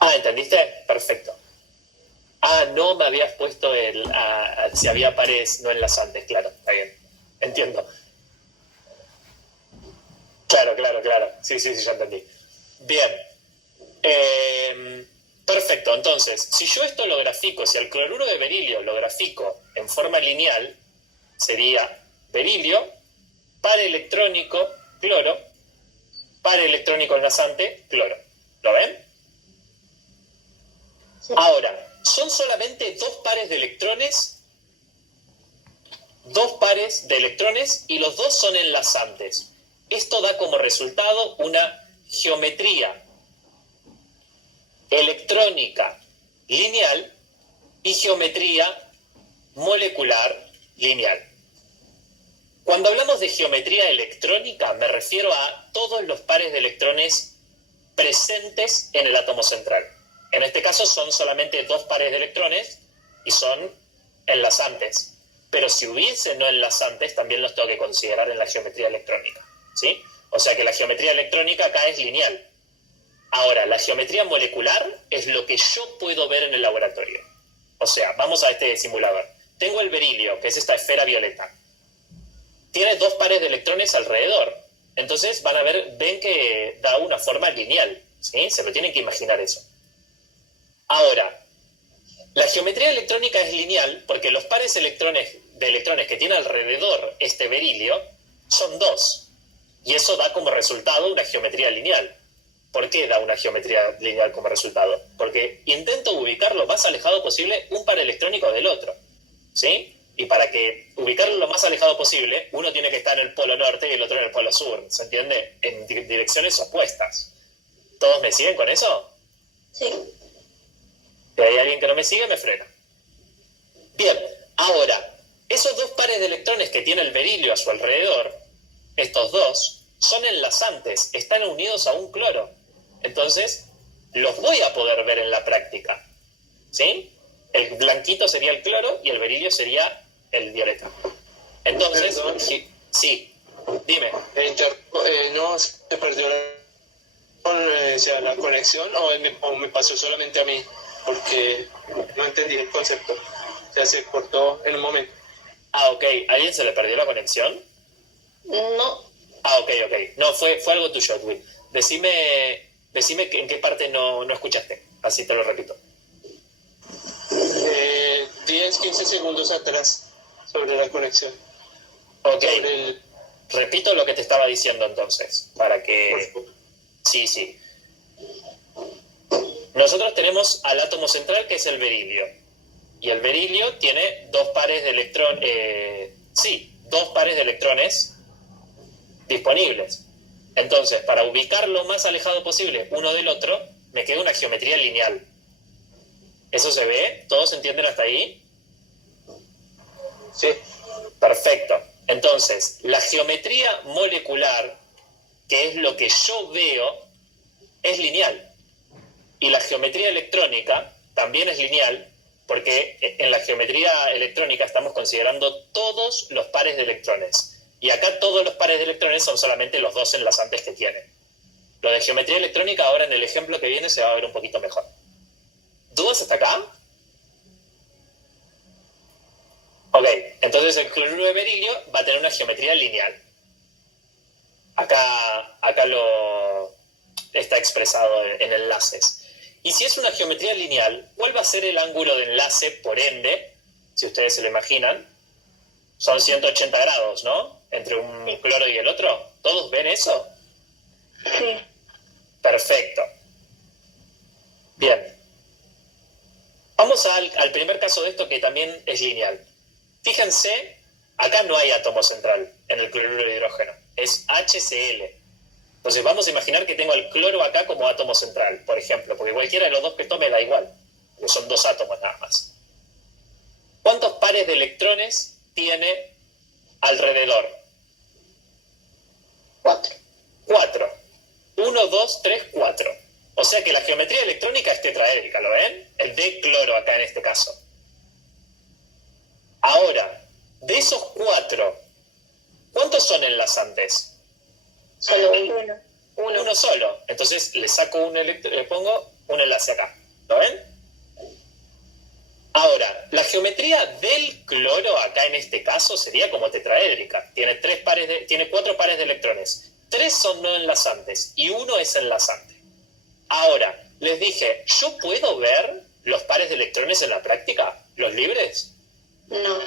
Ah, ¿entendiste? Perfecto. Ah, no me habías puesto si había pares no enlazantes, claro, está bien. Entiendo. Claro. Sí, ya entendí. Bien. Perfecto, entonces, si yo esto lo grafico, si el cloruro de berilio lo grafico en forma lineal, sería berilio, par electrónico, cloro, par electrónico enlazante, cloro. ¿Lo ven? Sí. Ahora, son solamente dos pares de electrones y los dos son enlazantes. Esto da como resultado una geometría electrónica lineal y geometría molecular lineal. Cuando hablamos de geometría electrónica me refiero a todos los pares de electrones presentes en el átomo central. En este caso son solamente dos pares de electrones y son enlazantes. Pero si hubiese no enlazantes, también los tengo que considerar en la geometría electrónica, ¿sí? O sea que la geometría electrónica acá es lineal. Ahora, la geometría molecular es lo que yo puedo ver en el laboratorio. O sea, vamos a este simulador. Tengo el berilio, que es esta esfera violeta. Tiene dos pares de electrones alrededor. Entonces ven que da una forma lineal, ¿sí? Se lo tienen que imaginar eso. Ahora, la geometría electrónica es lineal porque los pares de electrones que tiene alrededor este berilio son dos. Y eso da como resultado una geometría lineal. ¿Por qué da una geometría lineal como resultado? Porque intento ubicar lo más alejado posible un par electrónico del otro, ¿sí? Y para que ubicarlo lo más alejado posible, uno tiene que estar en el polo norte y el otro en el polo sur, ¿se entiende? En direcciones opuestas. ¿Todos me siguen con eso? Sí. Si hay alguien que no me sigue, me frena. Bien, ahora, esos dos pares de electrones que tiene el berilio a su alrededor, estos dos, son enlazantes, están unidos a un cloro. Entonces, los voy a poder ver en la práctica, ¿sí? El blanquito sería el cloro y el berilio sería el violeta. Entonces, sí, dime. ¿No se perdió la conexión o me pasó solamente a mí? Porque no entendí el concepto. O sea, se cortó en un momento. Ah, ok. ¿A alguien se le perdió la conexión? No. Ah, ok. No, fue algo tuyo, Edwin. Decime en qué parte no escuchaste. Así te lo repito. 10, 15 segundos atrás sobre la conexión. Ok. Repito lo que te estaba diciendo entonces, para que... Sí. Nosotros tenemos al átomo central que es el berilio. Y el berilio tiene dos pares de electrones disponibles. Entonces, para ubicar lo más alejado posible uno del otro, me queda una geometría lineal. ¿Eso se ve? ¿Todos entienden hasta ahí? Sí. Perfecto. Entonces, la geometría molecular, que es lo que yo veo, es lineal. Y la geometría electrónica también es lineal, porque en la geometría electrónica estamos considerando todos los pares de electrones. Y acá todos los pares de electrones son solamente los dos enlazantes que tienen. Lo de geometría electrónica ahora en el ejemplo que viene se va a ver un poquito mejor. ¿Dudas hasta acá? Ok, entonces el cloruro de berilio va a tener una geometría lineal. Acá lo está expresado en enlaces. Y si es una geometría lineal, ¿cuál va a ser el ángulo de enlace por ende? Si ustedes se lo imaginan, son 180 grados, ¿no? Entre un cloro y el otro. ¿Todos ven eso? Sí. Perfecto. Bien. Vamos al primer caso de esto que también es lineal. Fíjense, acá no hay átomo central en el cloruro de hidrógeno. Es HCl. Entonces vamos a imaginar que tengo el cloro acá como átomo central, por ejemplo, porque cualquiera de los dos que tome da igual, porque son dos átomos nada más. ¿Cuántos pares de electrones tiene alrededor? 4. 4. 1, 2, 3, 4. O sea que la geometría electrónica es tetraédrica, ¿lo ven? El D cloro acá en este caso. Ahora, de esos 4, ¿cuántos son enlazantes? Solo uno. Uno solo. Entonces le pongo un enlace acá. ¿Lo ven? Ahora, la geometría del cloro acá en este caso sería como tetraédrica. Tiene 4 pares de electrones. 3 son no enlazantes y 1 es enlazante. Ahora, les dije, ¿yo puedo ver los pares de electrones en la práctica? ¿Los libres? No.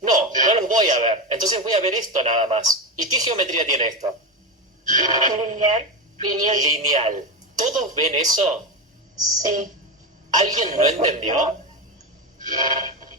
No los voy a ver. Entonces voy a ver esto nada más. ¿Y qué geometría tiene esto? Lineal. Lineal. ¿Todos ven eso? Sí. ¿Alguien no entendió?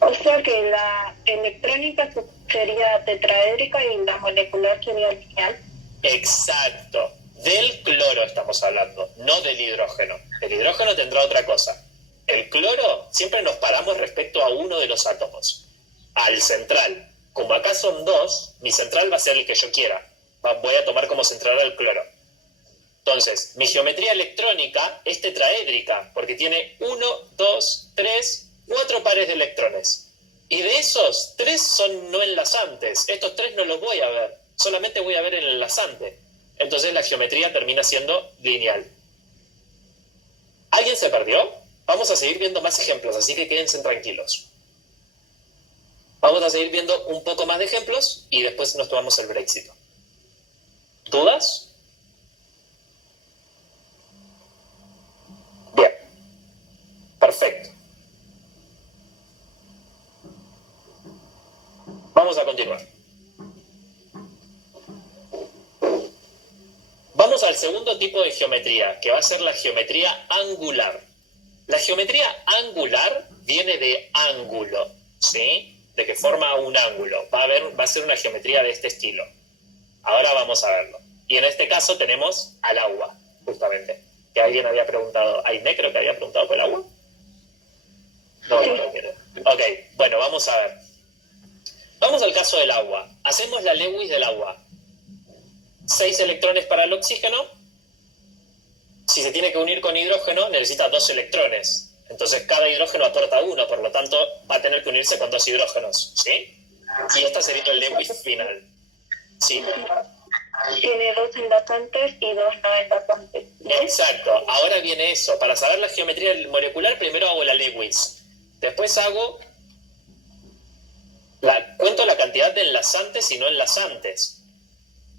O sea que la electrónica sería tetraédrica y la molecular sería lineal. Exacto. Del cloro estamos hablando, no del hidrógeno. El hidrógeno tendrá otra cosa. El cloro siempre nos paramos respecto a uno de los átomos. Al central. Como acá son 2, mi central va a ser el que yo quiera. Voy a tomar como central al cloro. Entonces, mi geometría electrónica es tetraédrica, porque tiene 1, 2, 3, 4 pares de electrones. Y de esos, 3 son no enlazantes. Estos 3 no los voy a ver. Solamente voy a ver el enlazante. Entonces la geometría termina siendo lineal. ¿Alguien se perdió? Vamos a seguir viendo más ejemplos, así que quédense tranquilos. Vamos a seguir viendo un poco más de ejemplos y después nos tomamos el breakcito. ¿Dudas? Bien. Perfecto. Vamos a continuar. Vamos al segundo tipo de geometría, que va a ser la geometría angular. La geometría angular viene de ángulo, ¿sí? De que forma un ángulo. Va a ser una geometría de este estilo. Ahora vamos a verlo. Y en este caso tenemos al agua, justamente. Que alguien había preguntado, ¿Aine creo que había preguntado por el agua? No lo quiero. Ok, bueno, vamos a ver. Vamos al caso del agua. Hacemos la Lewis del agua. 6 electrones para el oxígeno. Si se tiene que unir con hidrógeno, necesita 2 electrones. Entonces cada hidrógeno aporta 1, por lo tanto va a tener que unirse con 2 hidrógenos, ¿sí? Y esta sería el Lewis final. ¿Sí? Tiene 2 enlazantes y 2 no enlazantes, ¿no? Exacto. Ahora viene eso. Para saber la geometría molecular, primero hago la Lewis. Después cuento la cantidad de enlazantes y no enlazantes.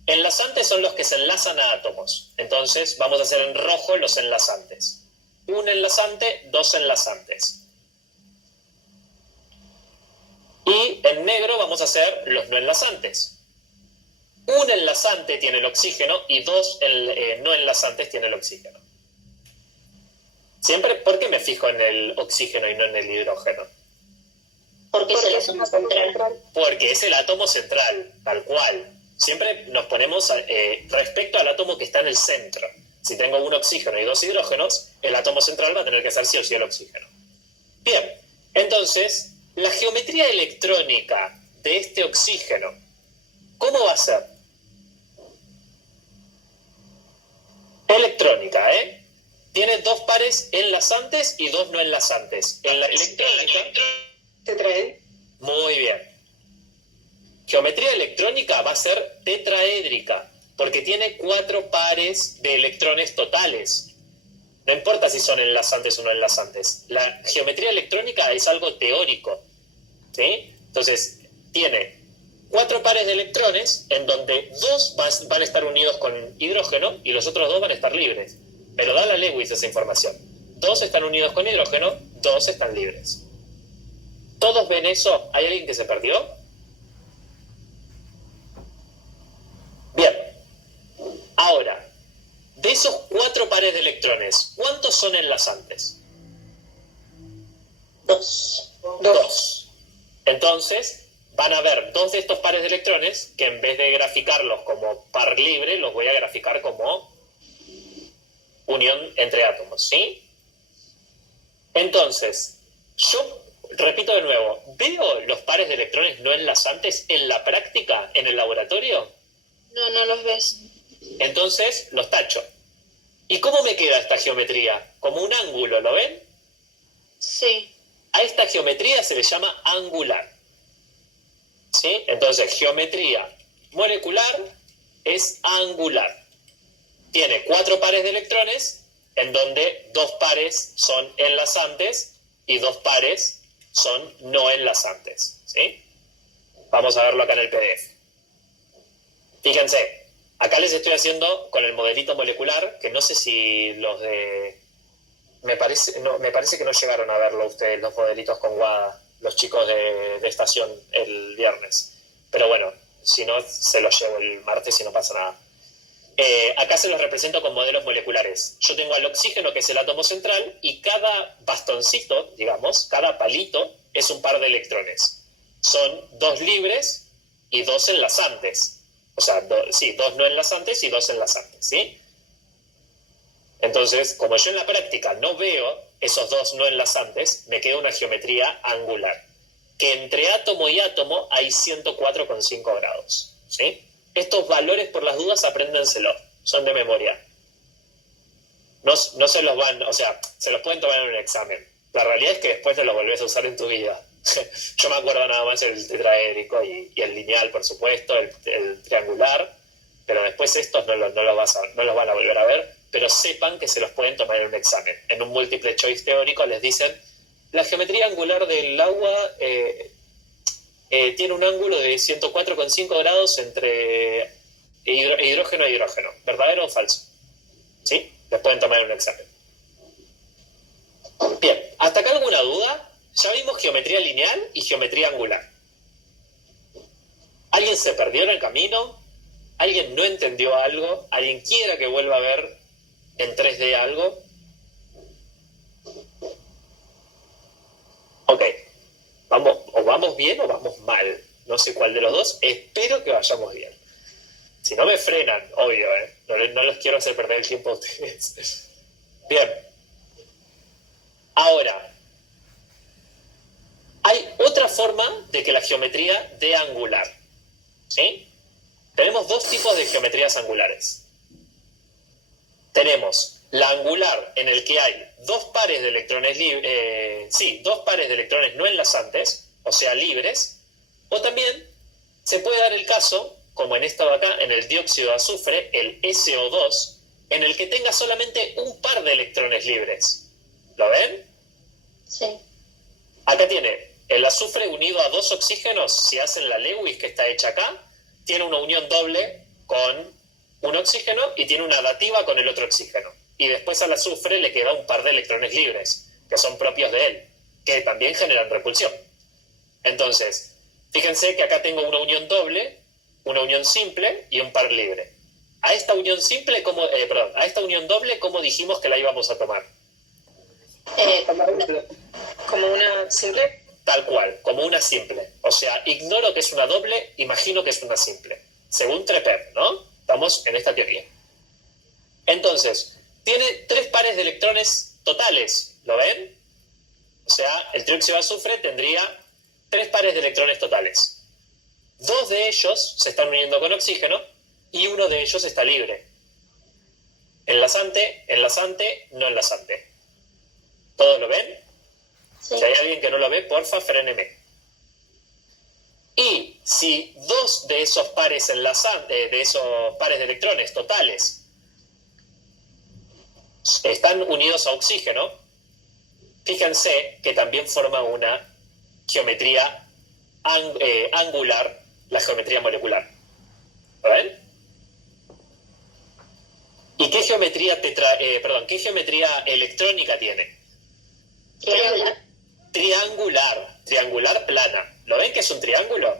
Enlazantes son los que se enlazan a átomos. Entonces vamos a hacer en rojo los enlazantes. Un enlazante, 2 enlazantes. Y en negro vamos a hacer los no enlazantes. Un enlazante tiene el oxígeno y 2 no enlazantes tiene el oxígeno. Siempre, ¿por qué me fijo en el oxígeno y no en el hidrógeno? Porque es el átomo central. Porque es el átomo central, tal cual. Siempre nos ponemos respecto al átomo que está en el centro. Si tengo un oxígeno y 2 hidrógenos, el átomo central va a tener que ser sí o sí el oxígeno. Bien, entonces, la geometría electrónica de este oxígeno, ¿cómo va a ser? Electrónica, ¿eh? Tiene 2 pares enlazantes y 2 no enlazantes. En la electrónica... Tetraédrica. Muy bien. Geometría electrónica va a ser tetraédrica, porque tiene 4 pares de electrones totales. No importa si son enlazantes o no enlazantes. La geometría electrónica es algo teórico, ¿sí? Entonces, tiene 4 pares de electrones en donde 2 van a estar unidos con hidrógeno y los otros 2 van a estar libres. Pero da la Lewis esa información. 2 están unidos con hidrógeno, 2 están libres. ¿Todos ven eso? ¿Hay alguien que se perdió? Bien. Ahora, de esos 4 pares de electrones, ¿cuántos son enlazantes? 2. 2. Entonces, van a haber 2 de estos pares de electrones que en vez de graficarlos como par libre, los voy a graficar como unión entre átomos, ¿sí? Entonces, yo repito de nuevo, ¿veo los pares de electrones no enlazantes en la práctica, en el laboratorio? No los ves. Entonces los tacho. ¿Y cómo me queda esta geometría? Como un ángulo, ¿lo ven? Sí. A esta geometría se le llama angular. ¿Sí? Entonces, geometría molecular es angular. Tiene 4 pares de electrones, en donde 2 pares son enlazantes y 2 pares son no enlazantes. ¿Sí? Vamos a verlo acá en el PDF. Fíjense, acá les estoy haciendo con el modelito molecular, que no sé si los de... Me parece que no llegaron a verlo ustedes, los modelitos con WADA, los chicos de estación el viernes. Pero bueno, si no, se los llevo el martes y no pasa nada. Acá se los represento con modelos moleculares. Yo tengo al oxígeno, que es el átomo central, y cada bastoncito, digamos, cada palito, es un par de electrones. Son 2 libres y 2 enlazantes. O sea, 2 no enlazantes y 2 enlazantes, ¿sí? Entonces, como yo en la práctica no veo esos 2 no enlazantes, me queda una geometría angular, que entre átomo y átomo hay 104,5 grados, ¿sí? Estos valores, por las dudas, apréndenselo, son de memoria. No se los van, o sea, se los pueden tomar en un examen. La realidad es que después no los volvés a usar en tu vida. Yo me acuerdo nada más el tetraédrico y el lineal, por supuesto, el triangular, pero después estos no los van a volver a ver, pero sepan que se los pueden tomar en un examen. En un múltiple choice teórico les dicen, la geometría angular del agua tiene un ángulo de 104,5 grados entre hidrógeno e hidrógeno. ¿Verdadero o falso? ¿Sí? Les pueden tomar en un examen. Bien, ¿hasta acá alguna duda? Ya vimos geometría lineal y geometría angular. ¿Alguien se perdió en el camino? ¿Alguien no entendió algo? ¿Alguien quiera que vuelva a ver en 3D algo? Ok. ¿Vamos bien o vamos mal? No sé cuál de los dos. Espero que vayamos bien. Si no me frenan, obvio, no los quiero hacer perder el tiempo a ustedes. Bien. Ahora, hay otra forma de que la geometría dé angular. ¿Sí? Tenemos 2 tipos de geometrías angulares. Tenemos la angular, en el que hay 2 pares de electrones 2 pares de electrones no enlazantes, o sea, libres, o también se puede dar el caso, como en esta de acá, en el dióxido de azufre, el SO2, en el que tenga solamente un par de electrones libres. ¿Lo ven? Sí. Acá tiene el azufre unido a 2 oxígenos, si hacen la Lewis que está hecha acá, tiene una unión doble con un oxígeno y tiene una dativa con el otro oxígeno. Y después al azufre le queda un par de electrones libres, que son propios de él, que también generan repulsión. Entonces, fíjense que acá tengo una unión doble, una unión simple y un par libre. A esta unión simple, a esta unión doble, ¿cómo dijimos que la íbamos a tomar? Como una simple. Tal cual, como una simple. O sea, ignoro que es una doble, imagino que es una simple. Según Treper, ¿no? Estamos en esta teoría. Entonces, tiene 3 pares de electrones totales, ¿lo ven? O sea, el trióxido de azufre tendría 3 pares de electrones totales. 2 de ellos se están uniendo con oxígeno y uno de ellos está libre. Enlazante, enlazante, no enlazante. ¿Todos lo ven? Sí. Si hay alguien que no lo ve, porfa, fréneme. Y si 2 de esos pares de esos pares de electrones totales están unidos a oxígeno, fíjense que también forma una geometría angular, la geometría molecular. ¿Lo ven? ¿Y qué geometría qué geometría electrónica tiene? Triangular. Triangular plana. ¿Lo ven que es un triángulo?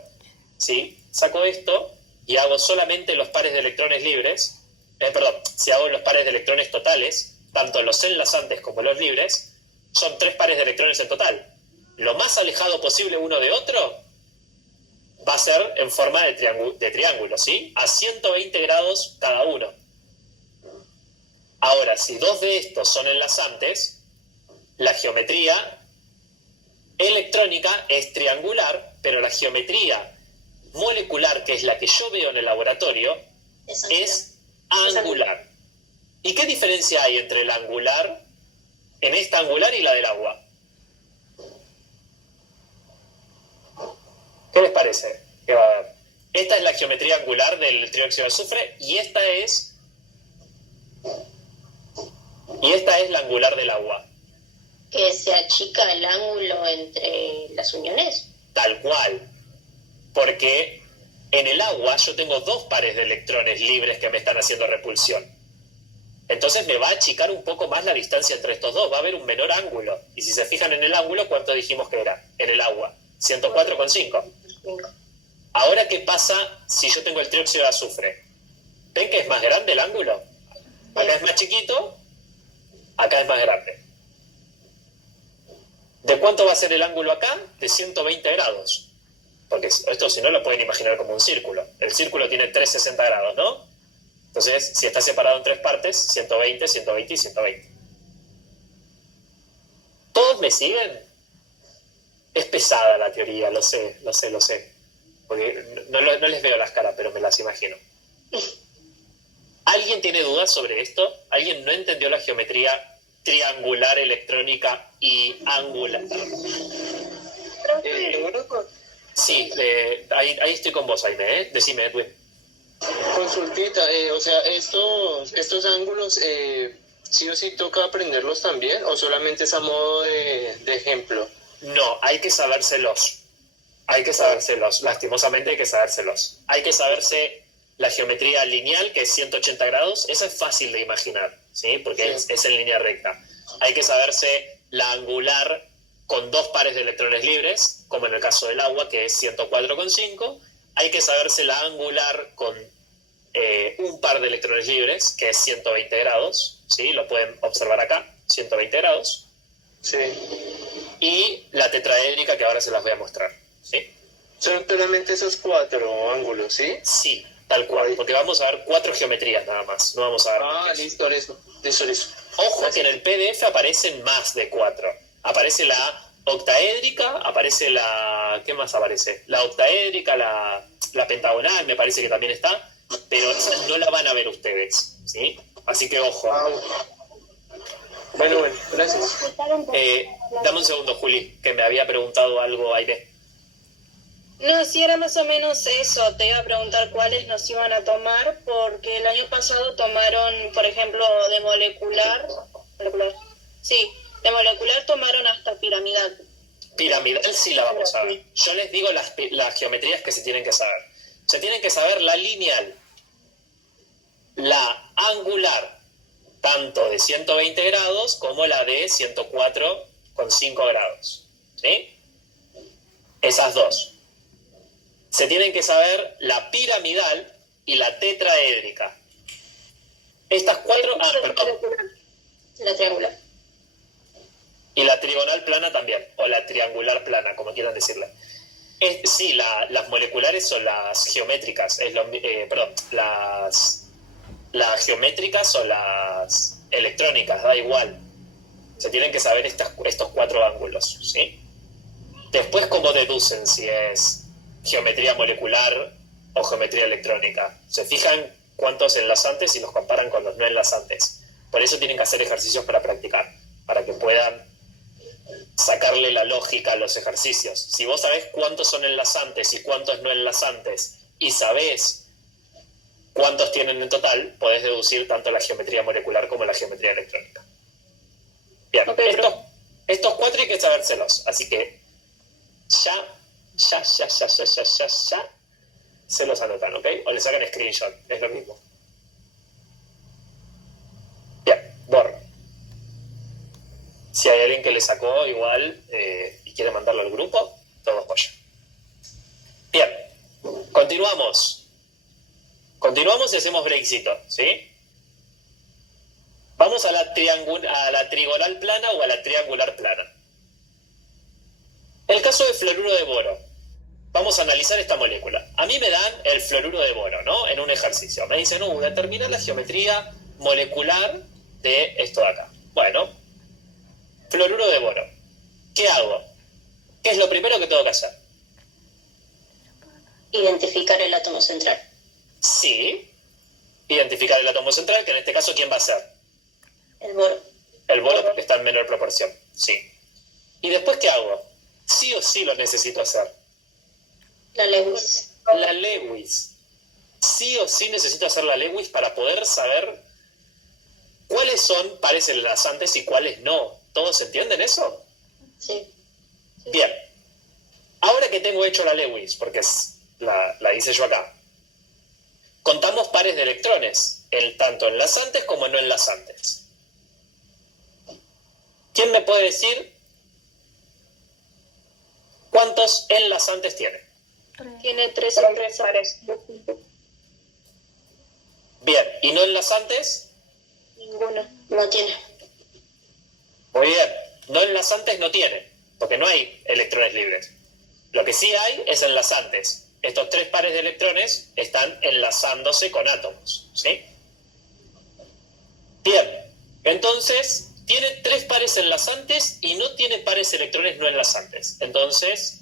Sí, saco esto y hago solamente los pares de electrones libres. Si hago los pares de electrones totales, tanto los enlazantes como los libres, son 3 pares de electrones en total. Lo más alejado posible uno de otro va a ser en forma de triángulo, ¿sí? A 120 grados cada uno. Ahora, si 2 de estos son enlazantes, la geometría electrónica es triangular, pero la geometría molecular, que es la que yo veo en el laboratorio, es angular. ¿Y qué diferencia hay entre la angular, en esta angular y la del agua? ¿Qué les parece? ¿Qué va a haber? Esta es la geometría angular del trióxido de azufre y esta es la angular del agua. Que se achica el ángulo entre las uniones. Tal cual. Porque en el agua yo tengo dos pares de electrones libres que me están haciendo repulsión. Entonces me va a achicar un poco más la distancia entre estos dos. Va a haber un menor ángulo. Y si se fijan en el ángulo, ¿cuánto dijimos que era? En el agua. 104,5. Ahora, ¿qué pasa si yo tengo el trióxido de azufre? ¿Ven que es más grande el ángulo? Acá es más chiquito, acá es más grande. ¿De cuánto va a ser el ángulo acá? De 120 grados. Porque esto, si no, lo pueden imaginar como un círculo. El círculo tiene 360 grados, ¿no? Entonces, si está separado en tres partes, 120, 120 y 120. ¿Todos me siguen? Es pesada la teoría, lo sé. Porque no les veo las caras, pero me las imagino. ¿Alguien tiene dudas sobre esto? ¿Alguien no entendió la geometría triangular electrónica y angular? Sí, ahí estoy con vos, Jaime, ¿eh? Decime, Edwin. Consultita, o sea, estos ángulos, ¿sí o sí toca aprenderlos también o solamente es a modo de ejemplo? No, hay que sabérselos. Lastimosamente hay que sabérselos. Hay que saberse la geometría lineal, que es 180 grados. Esa es fácil de imaginar, ¿sí? Porque Sí. es en línea recta. Hay que saberse la angular con dos pares de electrones libres, como en el caso del agua, que es 104,5. Hay que saberse la angular con un par de electrones libres, que es 120 grados, ¿sí? Lo pueden observar acá, 120 grados. Sí. Y la tetraédrica, que ahora se las voy a mostrar, ¿sí? Son solamente esos 4 ángulos, ¿sí? Sí, tal cual, porque vamos a ver 4 geometrías nada más, no vamos a ver más. Listo. Ojo que en el PDF aparecen más de 4. Aparece la octaédrica, aparece la... ¿Qué más aparece? La octaédrica, la pentagonal, me parece que también está, pero esa no la van a ver ustedes, ¿sí? Así que ojo. Bueno, gracias. Dame un segundo, Juli, que me había preguntado algo, Aire. No, sí, era más o menos eso. Te iba a preguntar cuáles nos iban a tomar, porque el año pasado tomaron, por ejemplo, de molecular. De molecular tomaron hasta piramidal. Piramidal sí la vamos a ver. Yo les digo las geometrías que se tienen que saber. Se tienen que saber la lineal, la angular, tanto de 120 grados como la de 104,5 grados. ¿Sí? Esas dos. Se tienen que saber la piramidal y la tetraédrica. Estas 4... La triangular. Y la trigonal plana también, o la triangular plana, como quieran decirle. Sí, las moleculares son las geométricas, las geométricas o las electrónicas, da igual. Se tienen que saber estos 4 ángulos, ¿sí? Después, ¿cómo deducen si es geometría molecular o geometría electrónica? Se fijan cuántos enlazantes y los comparan con los no enlazantes. Por eso tienen que hacer ejercicios para practicar, para que puedan sacarle la lógica a los ejercicios. Si vos sabés cuántos son enlazantes y cuántos no enlazantes y sabés cuántos tienen en total, podés deducir tanto la geometría molecular como la geometría electrónica. Bien, Okay, estos 4 hay que sabérselos, así que ya se los anotan, ¿ok? O le sacan screenshot, es lo mismo. Bien, borro. Si hay alguien que le sacó igual y quiere mandarlo al grupo, todo pollo. Bien, continuamos. Continuamos y hacemos breakcito, ¿sí? Vamos a la trigonal plana o a la triangular plana. El caso del fluoruro de boro. Vamos a analizar esta molécula. A mí me dan el fluoruro de boro, ¿no? En un ejercicio. Me dicen, determina la geometría molecular de esto de acá. Bueno, fluoruro de boro. ¿Qué hago? ¿Qué es lo primero que tengo que hacer? Identificar el átomo central. Sí. identificar el átomo central, que en este caso, ¿quién va a ser? El boro. El boro, porque está en menor proporción. Sí. ¿Y después qué hago? Sí o sí lo necesito hacer. La Lewis. La Lewis. Sí o sí necesito hacer la Lewis para poder saber cuáles son pares enlazantes y cuáles no. ¿Todos entienden eso? Sí. Bien. Ahora que tengo hecho la Lewis, porque la hice yo acá, contamos pares de electrones, tanto enlazantes como no enlazantes. ¿Quién me puede decir cuántos enlazantes tiene? Tiene tres pares. Bien, ¿y no enlazantes? Ninguno. No tiene. Muy bien, no enlazantes no tiene, porque no hay electrones libres. Lo que sí hay es enlazantes. Estos tres pares de electrones están enlazándose con átomos, ¿sí? Bien, entonces tiene tres pares enlazantes y no tiene pares electrones no enlazantes. Entonces,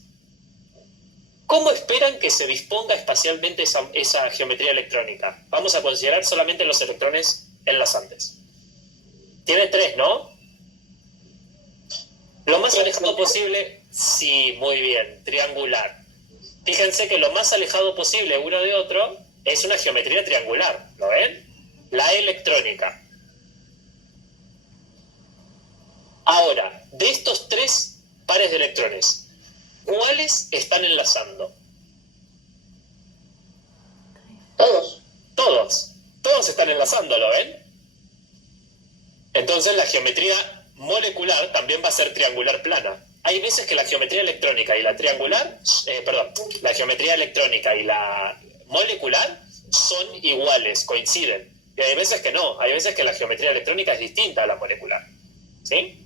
¿cómo esperan que se disponga espacialmente esa geometría electrónica? Vamos a considerar solamente los electrones enlazantes. Tiene tres, ¿no? Lo más alejado posible, sí, muy bien, triangular. Fíjense que lo más alejado posible uno de otro es una geometría triangular, ¿lo ven? La electrónica. Ahora, de estos tres pares de electrones, ¿cuáles están enlazando? Todos. Todos están enlazando, ¿lo ven? Entonces la geometría molecular también va a ser triangular plana. Hay veces que la geometría electrónica y la la geometría electrónica y la molecular son iguales, coinciden. Y hay veces que no, hay veces que la geometría electrónica es distinta a la molecular. ¿Sí?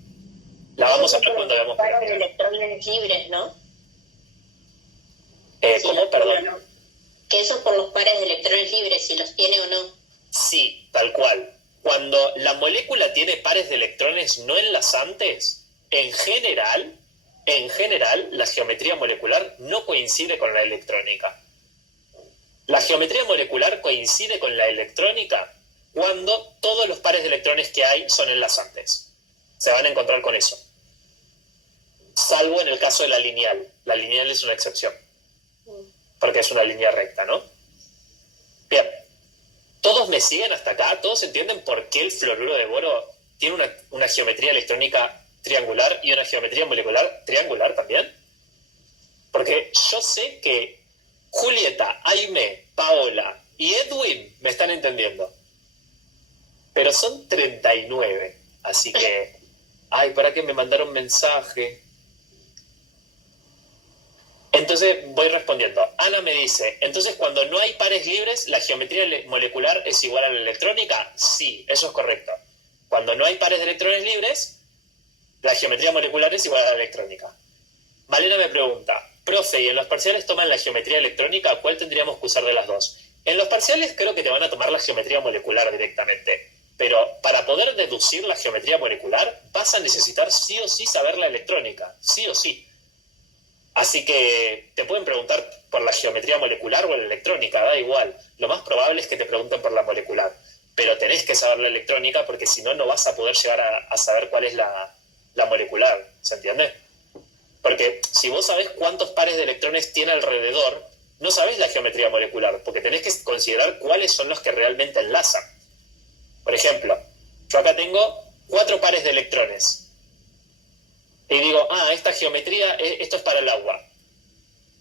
La vamos a ver cuando veamos. Pares de electrones libres, ¿no? ¿Cómo? Perdón. Que eso por los pares de electrones libres, si los tiene o no. Sí, tal cual. Cuando la molécula tiene pares de electrones no enlazantes, en general, la geometría molecular no coincide con la electrónica. La geometría molecular coincide con la electrónica cuando todos los pares de electrones que hay son enlazantes. Se van a encontrar con eso. Salvo en el caso de la lineal. La lineal es una excepción. Porque es una línea recta, ¿no? Bien. ¿Todos me siguen hasta acá? ¿Todos entienden por qué el fluoruro de boro tiene una geometría electrónica triangular y una geometría molecular triangular también? Porque yo sé que Julieta, Aime, Paola y Edwin me están entendiendo. Pero son 39. Así que... Ay, ¿para qué me mandaron mensaje? Entonces voy respondiendo. Ana me dice, entonces cuando no hay pares libres, ¿la geometría molecular es igual a la electrónica? Sí, eso es correcto. Cuando no hay pares de electrones libres, la geometría molecular es igual a la electrónica. Malena me pregunta, profe, ¿y en los parciales toman la geometría electrónica? ¿Cuál tendríamos que usar de las dos? En los parciales creo que te van a tomar la geometría molecular directamente. Pero para poder deducir la geometría molecular, vas a necesitar sí o sí saber la electrónica. Sí o sí. Así que te pueden preguntar por la geometría molecular o la electrónica, da igual. Lo más probable es que te pregunten por la molecular. Pero tenés que saber la electrónica porque si no, no vas a poder llegar a saber cuál es la molecular. ¿Se entiende? Porque si vos sabés cuántos pares de electrones tiene alrededor, no sabés la geometría molecular, porque tenés que considerar cuáles son los que realmente enlazan. Por ejemplo, yo acá tengo 4 pares de electrones. Y digo, esta geometría, esto es para el agua.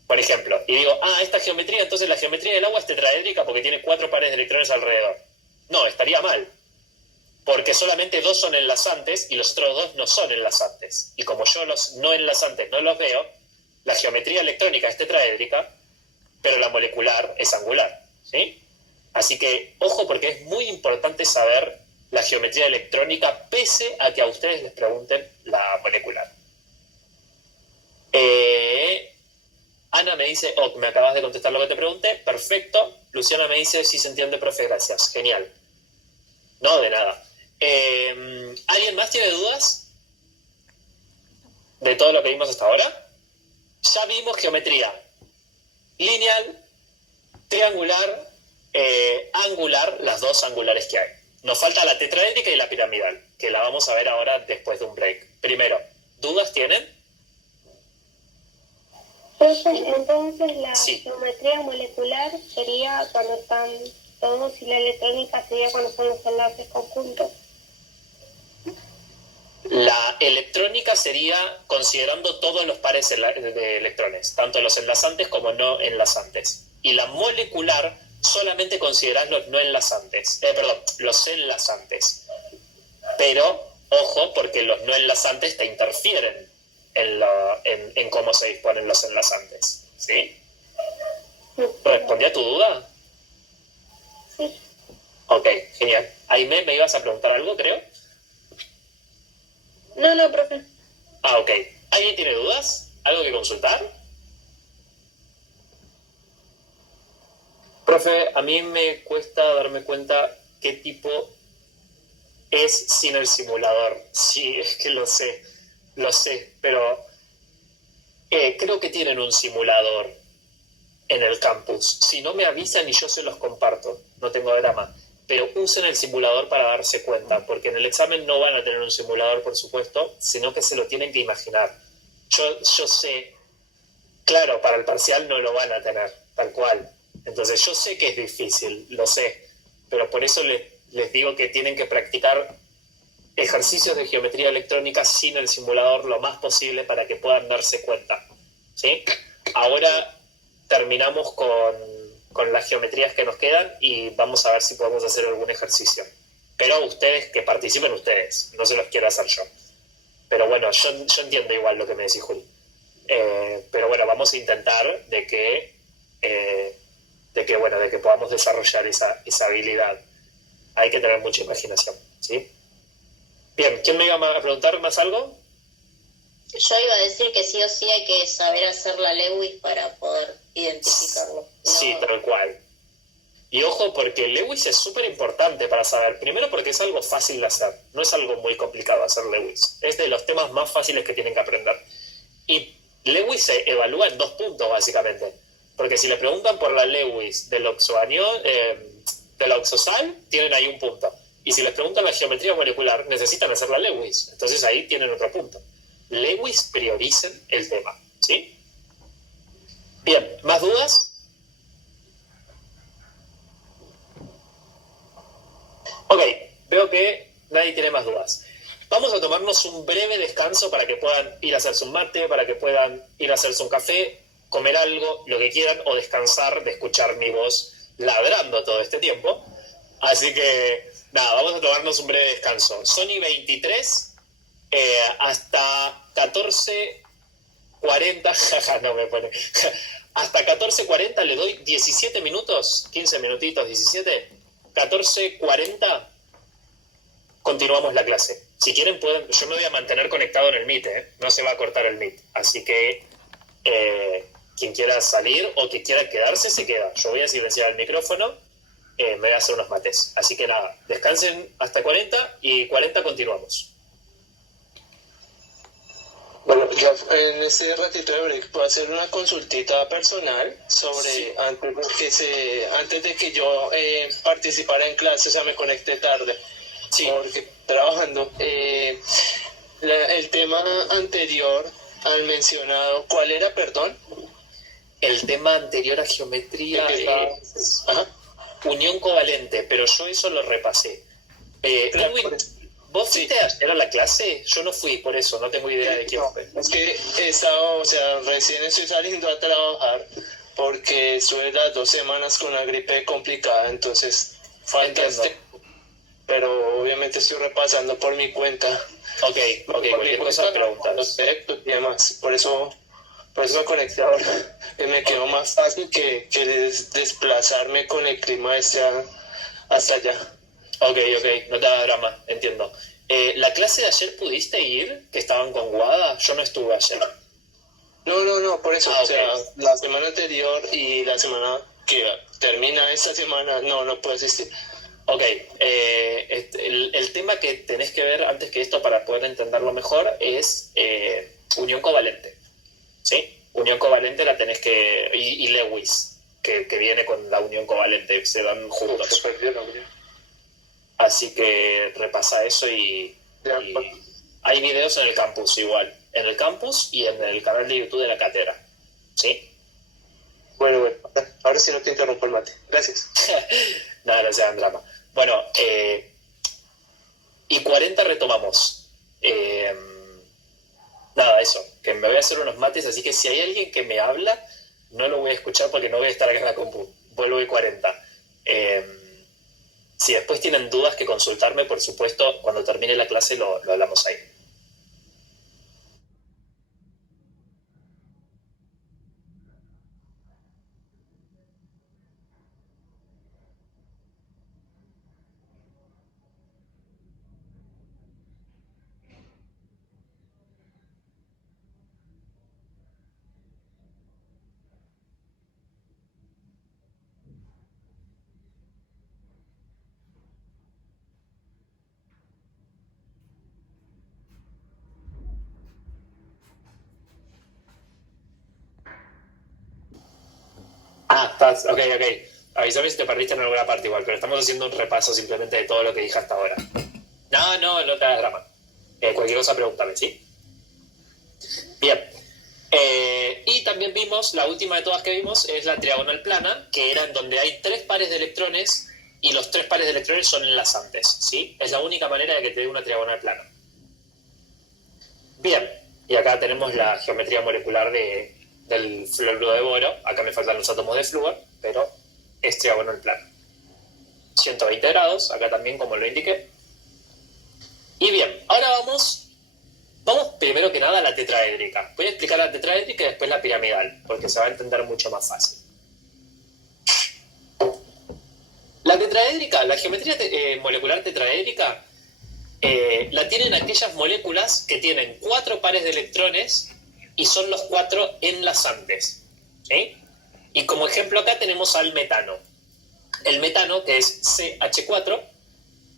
Por ejemplo. Y digo, esta geometría, entonces la geometría del agua es tetraédrica porque tiene 4 pares de electrones alrededor. No, estaría mal. Porque solamente 2 son enlazantes y los otros 2 no son enlazantes. Y como yo los no enlazantes no los veo, la geometría electrónica es tetraédrica, pero la molecular es angular. ¿Sí? Así que, ojo, porque es muy importante saber la geometría electrónica, pese a que a ustedes les pregunten la molecular. Ana me dice, me acabas de contestar lo que te pregunté, perfecto. Luciana me dice, sí se entiende, profe, gracias, genial. No, de nada. ¿Alguien más tiene dudas de todo lo que vimos hasta ahora? Ya vimos geometría lineal, triangular, Angular, las dos angulares que hay. Nos falta la tetraédrica y la piramidal, que la vamos a ver ahora después de un break. Primero, ¿dudas tienen? Profe, entonces la Sí. geometría molecular sería cuando están todos y la electrónica sería cuando son los enlaces conjuntos. La electrónica sería considerando todos los pares de electrones, tanto los enlazantes como no enlazantes. Y la molecular solamente consideras los no enlazantes, los enlazantes. Pero, ojo, porque los no enlazantes te interfieren en cómo se disponen los enlazantes. ¿Sí? ¿Respondí a tu duda? Sí. Ok, genial. Aimé, ¿me ibas a preguntar algo, creo? No, profe. Ah, ok. ¿Alguien tiene dudas? ¿Algo que consultar? Profe, a mí me cuesta darme cuenta qué tipo es sin el simulador. Sí, es que lo sé, pero creo que tienen un simulador en el campus. Si no me avisan y yo se los comparto, no tengo drama. Pero usen el simulador para darse cuenta, porque en el examen no van a tener un simulador, por supuesto, sino que se lo tienen que imaginar. Yo sé, claro, para el parcial no lo van a tener, tal cual. Entonces yo sé que es difícil, lo sé, pero por eso les digo que tienen que practicar ejercicios de geometría electrónica sin el simulador lo más posible para que puedan darse cuenta. ¿Sí? Ahora terminamos con las geometrías que nos quedan y vamos a ver si podemos hacer algún ejercicio. Pero ustedes, que participen ustedes, no se los quiero hacer yo. Pero bueno, yo entiendo igual lo que me decís, Juli. Pero bueno, vamos a intentar de que podamos desarrollar esa habilidad. Hay que tener mucha imaginación, ¿sí? Bien, ¿quién me iba a preguntar más algo? Yo iba a decir que sí o sí hay que saber hacer la Lewis para poder identificarlo. Sí, No, tal cual. Y ojo, porque Lewis es súper importante para saber. Primero porque es algo fácil de hacer. No es algo muy complicado hacer Lewis. Es de los temas más fáciles que tienen que aprender. Y Lewis se evalúa en 2 puntos, básicamente. Porque si le preguntan por la Lewis del oxosal, tienen ahí un punto. Y si les preguntan la geometría molecular, necesitan hacer la Lewis. Entonces ahí tienen otro punto. Lewis prioricen el tema, ¿sí? Bien, ¿más dudas? Ok, veo que nadie tiene más dudas. Vamos a tomarnos un breve descanso para que puedan ir a hacerse un mate, para que puedan ir a hacerse un café, comer algo, lo que quieran, o descansar de escuchar mi voz ladrando todo este tiempo. Así que, nada, vamos a tomarnos un breve descanso. Sony 23, hasta 14:40, jaja, no me pone. Hasta 14:40 le doy 17 minutos, 15 minutitos, 17. 14:40 continuamos la clase. Si quieren pueden, yo me voy a mantener conectado en el Meet, no se va a cortar el Meet. Así que quien quiera salir o que quiera quedarse, se queda. Yo voy a silenciar el micrófono, me voy a hacer unos mates. Así que nada, descansen hasta 40 y 40 continuamos. Bueno, ya en este ratito de break puedo hacer una consultita personal sobre Sí. antes de que yo participara en clase, o sea, me conecté tarde, Sí. porque trabajando. El tema anterior al mencionado, ¿cuál era, perdón? El tema anterior a geometría El que estaba- es Ajá. unión covalente, pero yo eso lo repasé. Claro, Edwin, ¿vos fuiste ayer a la clase? Yo no fui, por eso no tengo idea de quién No, fue. es que he estado, o sea, recién estoy saliendo a trabajar porque estuve las 2 semanas con una gripe complicada, entonces falta Entiendo. pero obviamente estoy repasando por mi cuenta. Ok, cualquier cosa preguntas. Los textos y demás, por eso me conecté ahora. Que me quedó más fácil que desplazarme con el clima hasta allá. Ok, no te da drama, entiendo. ¿La clase de ayer pudiste ir? ¿Que estaban con Guada? Yo no estuve ayer. No, por eso, Ah, o sea, ok. la semana anterior y la semana que termina esta semana, no puedo asistir. Ok, el tema que tenés que ver antes que esto para poder entenderlo mejor es unión covalente, ¿sí? Unión covalente la tenés que... y Lewis. que viene con la unión covalente, se dan juntos. Súper bien, hombre. Así que repasa eso y hay videos en el campus igual, en el campus y en el canal de YouTube de la cátedra, ¿sí? Bueno, ahora sí no te interrumpo el mate. Gracias. Nada, no sean drama. Bueno, y 40 retomamos. Nada, eso, que me voy a hacer unos mates, así que si hay alguien que me habla, no lo voy a escuchar porque no voy a estar acá en la compu. Vuelvo y 40. Si después tienen dudas que consultarme, por supuesto, cuando termine la clase lo hablamos ahí. Estás, ok. Avísame si te perdiste en alguna parte igual, pero estamos haciendo un repaso simplemente de todo lo que dije hasta ahora. No te hagas drama. Cualquier cosa pregúntame, ¿sí? Bien. Y también vimos, la última de todas que vimos es la triagonal plana, que era en donde hay 3 pares de electrones y los 3 pares de electrones son enlazantes, ¿sí? Es la única manera de que te dé una triagonal plana. Bien. Y acá tenemos la geometría molecular del fluoruro de boro. Acá me faltan los átomos de flúor, pero es triagonal plano. 120 grados, acá también como lo indiqué. Y bien, ahora vamos primero que nada a la tetraédrica. Voy a explicar la tetraédrica y después la piramidal, porque se va a entender mucho más fácil. La tetraédrica, la geometría molecular tetraédrica, la tienen aquellas moléculas que tienen 4 pares de electrones y son los 4 enlazantes, ¿sí? Y como ejemplo acá tenemos al metano. El metano, que es CH4,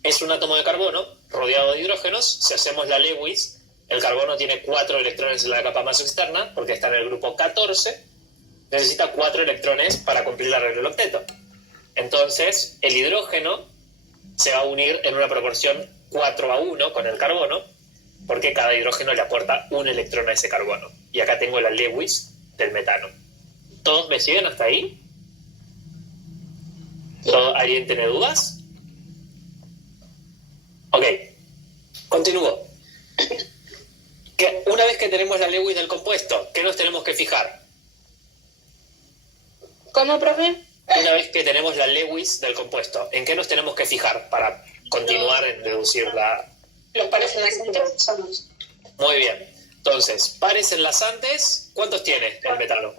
es un átomo de carbono rodeado de hidrógenos. Si hacemos la Lewis, el carbono tiene 4 electrones en la capa más externa, porque está en el grupo 14, necesita 4 electrones para cumplir la regla del octeto. Entonces, el hidrógeno se va a unir en una proporción 4:1 con el carbono, porque cada hidrógeno le aporta un electrón a ese carbono. Y acá tengo la Lewis del metano. ¿Todos me siguen hasta ahí? ¿Alguien tiene dudas? Ok, continúo. Una vez que tenemos la Lewis del compuesto, ¿qué nos tenemos que fijar? ¿Cómo, profe? Una vez que tenemos la Lewis del compuesto, ¿en qué nos tenemos que fijar para continuar en deducir la...? Los pares enlazantes somos. Muy bien. Entonces, pares enlazantes, ¿cuántos tiene el metano?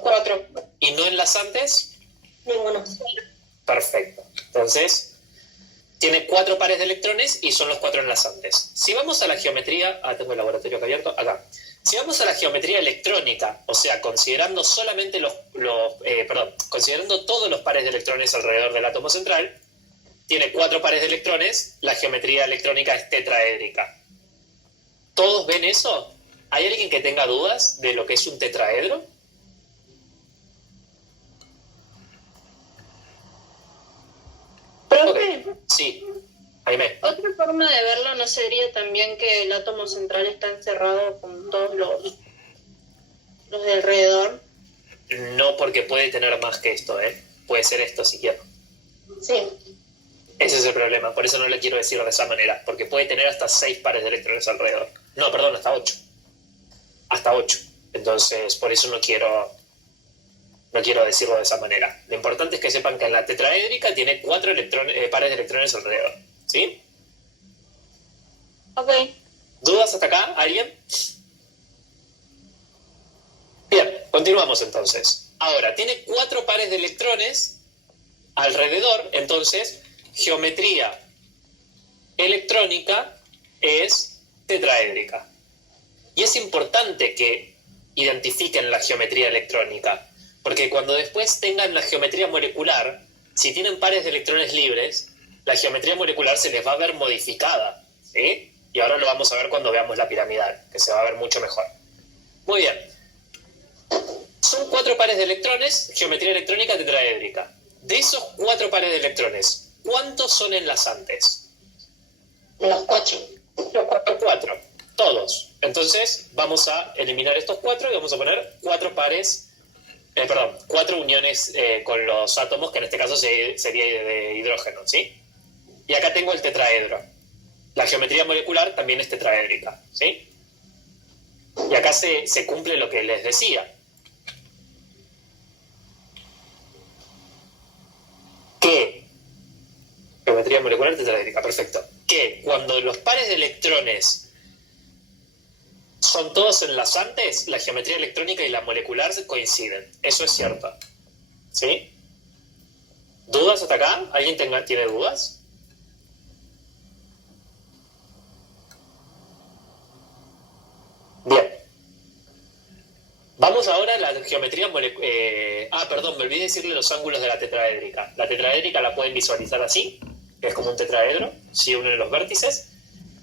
4. ¿Y no enlazantes? Ninguno. Perfecto. Entonces, tiene 4 pares de electrones y son los 4 enlazantes. Si vamos a la geometría... tengo el laboratorio acá abierto. Acá. Si vamos a la geometría electrónica, o sea, considerando solamente considerando todos los pares de electrones alrededor del átomo central, tiene 4 pares de electrones, la geometría electrónica es tetraédrica. ¿Todos ven eso? ¿Hay alguien que tenga dudas de lo que es un tetraedro? Profe, Sí, Jaime. otra forma de verlo no sería también que el átomo central está encerrado con todos los de alrededor. No, porque puede tener más que esto, ¿eh? Puede ser esto si quiero. Sí. Ese es el problema, por eso no le quiero decir de esa manera, porque puede tener hasta 6 pares de electrones alrededor. No, perdón, hasta 8. Hasta 8. Entonces, por eso no quiero decirlo de esa manera. Lo importante es que sepan que en la tetraédrica tiene 4 pares de electrones alrededor. ¿Sí? Ok. ¿Dudas hasta acá? ¿Alguien? Bien, continuamos entonces. Ahora, tiene 4 pares de electrones alrededor, entonces, geometría electrónica es tetraédrica. Y es importante que identifiquen la geometría electrónica, porque cuando después tengan la geometría molecular, si tienen pares de electrones libres, la geometría molecular se les va a ver modificada, ¿sí? Y ahora lo vamos a ver cuando veamos la piramidal, que se va a ver mucho mejor. Muy bien. Son 4 pares de electrones, geometría electrónica tetraédrica. De esos 4 pares de electrones, ¿cuántos son enlazantes? Los 4. Los 4. Todos. Entonces, vamos a eliminar estos 4 y vamos a poner 4 pares, 4 uniones con los átomos, que en este caso sería de hidrógeno, ¿sí? Y acá tengo el tetraedro. La geometría molecular también es tetraédrica, ¿sí? Y acá se cumple lo que les decía. Que geometría molecular tetraédrica, perfecto. Que cuando los pares de electrones son todos enlazantes, la geometría electrónica y la molecular coinciden. Eso es cierto. ¿Sí? ¿Dudas hasta acá? ¿Alguien tiene dudas? Bien. Vamos ahora a la geometría molecular. Perdón, me olvidé decirle los ángulos de la tetraédrica. La tetraédrica la pueden visualizar así, que es como un tetraedro, si unen los vértices.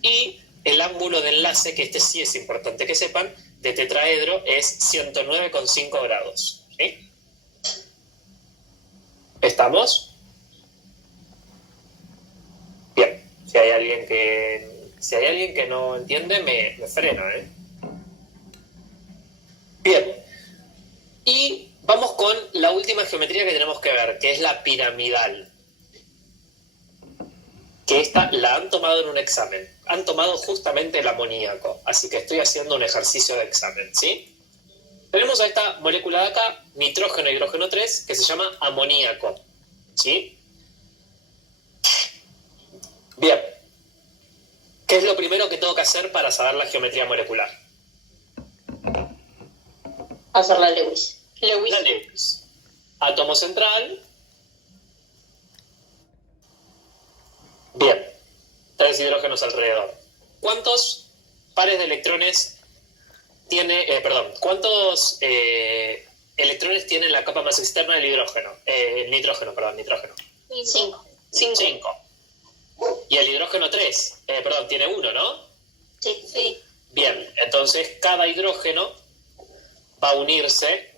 Y el ángulo de enlace, que este sí es importante que sepan, de tetraedro es 109,5 grados. ¿Sí? ¿Estamos? Bien. Si hay alguien que no entiende, me freno, ¿eh? Bien, y vamos con la última geometría que tenemos que ver, que es la piramidal. Que esta la han tomado en un examen. Han tomado justamente el amoníaco, así que estoy haciendo un ejercicio de examen, ¿sí? Tenemos a esta molécula de acá, nitrógeno, hidrógeno 3, que se llama amoníaco, ¿sí? Bien, ¿qué es lo primero que tengo que hacer para saber la geometría molecular? Hacer la Lewis. La Lewis. Átomo central. Bien. 3 hidrógenos alrededor. ¿Cuántos pares de electrones tiene... ¿cuántos electrones tiene la capa más externa del hidrógeno? Nitrógeno. 5. Y el hidrógeno 3. Tiene 1, ¿no? Sí. Bien. Entonces, cada hidrógeno va a unirse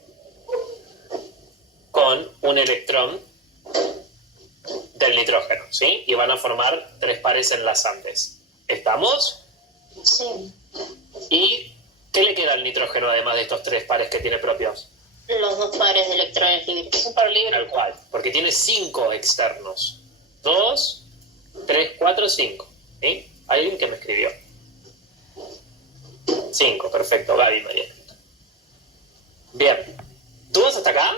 con un electrón del nitrógeno, ¿sí? Y van a formar 3 pares enlazantes. ¿Estamos? Sí. ¿Y qué le queda al nitrógeno además de estos 3 pares que tiene propios? Los 2 pares de electrones libres. Súper libre. Tal cual, porque tiene 5 externos. 2, 3, 4, 5. ¿Sí? Hay alguien que me escribió. 5, perfecto, Gaby, María. Bien. ¿Dudas hasta acá?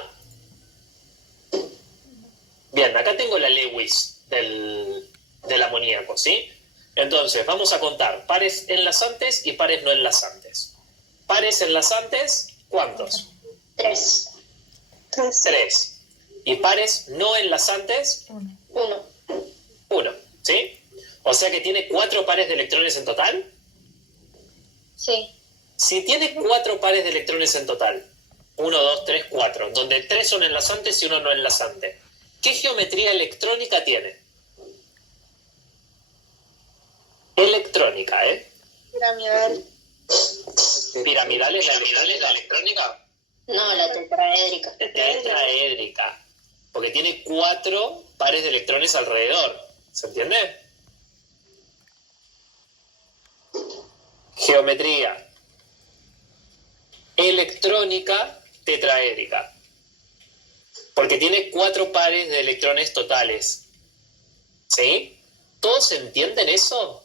Bien, acá tengo la Lewis del amoníaco, ¿sí? Entonces, vamos a contar pares enlazantes y pares no enlazantes. Pares enlazantes, ¿cuántos? 3. 3. ¿Y pares no enlazantes? 1. 1, ¿sí? O sea que tiene 4 pares de electrones en total. Sí. Si tiene 4 pares de electrones en total, 1, 2, 3, 4, donde 3 son enlazantes y 1 no enlazante, ¿qué geometría electrónica tiene? Electrónica, ¿eh? Piramidal. ¿Piramidal es la electrónica? No, la tetraédrica. Tetraédrica. Porque tiene 4 pares de electrones alrededor. ¿Se entiende? Geometría electrónica tetraédrica. Porque tiene 4 pares de electrones totales. ¿Sí? ¿Todos entienden eso?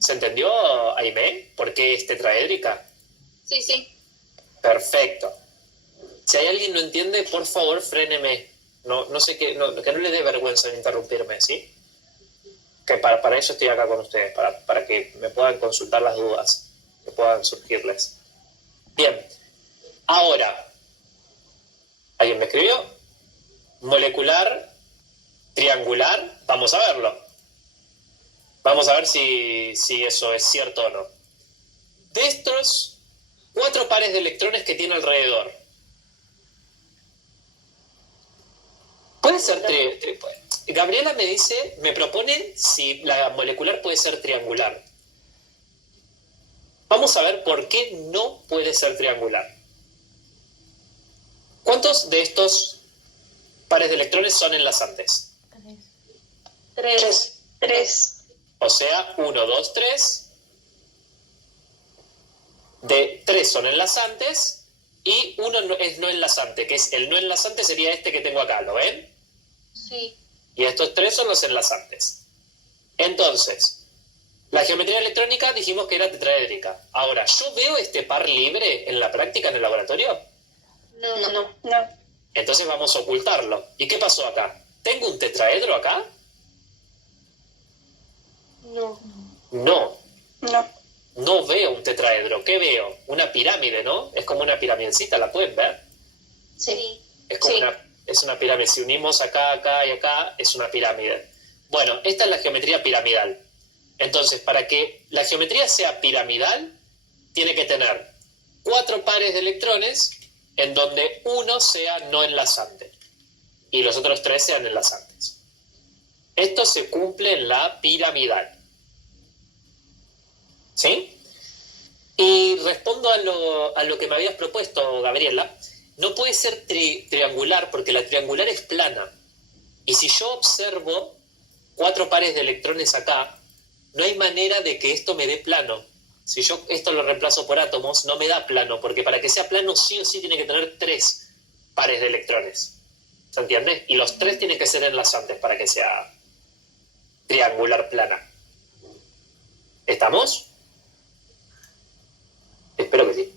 ¿Se entendió, Aimé? ¿Por qué es tetraédrica? Sí. Perfecto. Si hay alguien que no entiende, por favor, fréneme. No sé que no le dé vergüenza en interrumpirme, ¿sí? Que para eso estoy acá con ustedes, para que me puedan consultar las dudas que puedan surgirles. Bien. Ahora, ¿alguien me escribió? Molecular, triangular, vamos a verlo. Vamos a ver si eso es cierto o no. De estos 4 pares de electrones que tiene alrededor, puede ser Gabriela me propone si la molecular puede ser triangular. Vamos a ver por qué no puede ser triangular. ¿Cuántos de estos pares de electrones son enlazantes? 3. 3. O sea, 1, 2, 3. De 3 son enlazantes y uno es no enlazante, que es el no enlazante sería este que tengo acá, ¿lo ven? Sí. Y estos 3 son los enlazantes. Entonces, la geometría electrónica dijimos que era tetraédrica. Ahora, ¿yo veo este par libre en la práctica en el laboratorio? No. Entonces vamos a ocultarlo. ¿Y qué pasó acá? ¿Tengo un tetraedro acá? No. No veo un tetraedro. ¿Qué veo? Una pirámide, ¿no? Es como una piramidecita, ¿la pueden ver? Sí. Es como es una pirámide. Si unimos acá, acá y acá, es una pirámide. Bueno, esta es la geometría piramidal. Entonces, para que la geometría sea piramidal, tiene que tener 4 pares de electrones en donde uno sea no enlazante y los otros 3 sean enlazantes. Esto se cumple en la piramidal. ¿Sí? Y respondo a lo que me habías propuesto, Gabriela. No puede ser triangular porque la triangular es plana. Y si yo observo 4 pares de electrones acá, no hay manera de que esto me dé plano. Si yo esto lo reemplazo por átomos, no me da plano, porque para que sea plano sí o sí tiene que tener 3 pares de electrones. ¿Se entiende? Y los 3 tienen que ser enlazantes para que sea triangular plana. ¿Estamos? Espero que sí.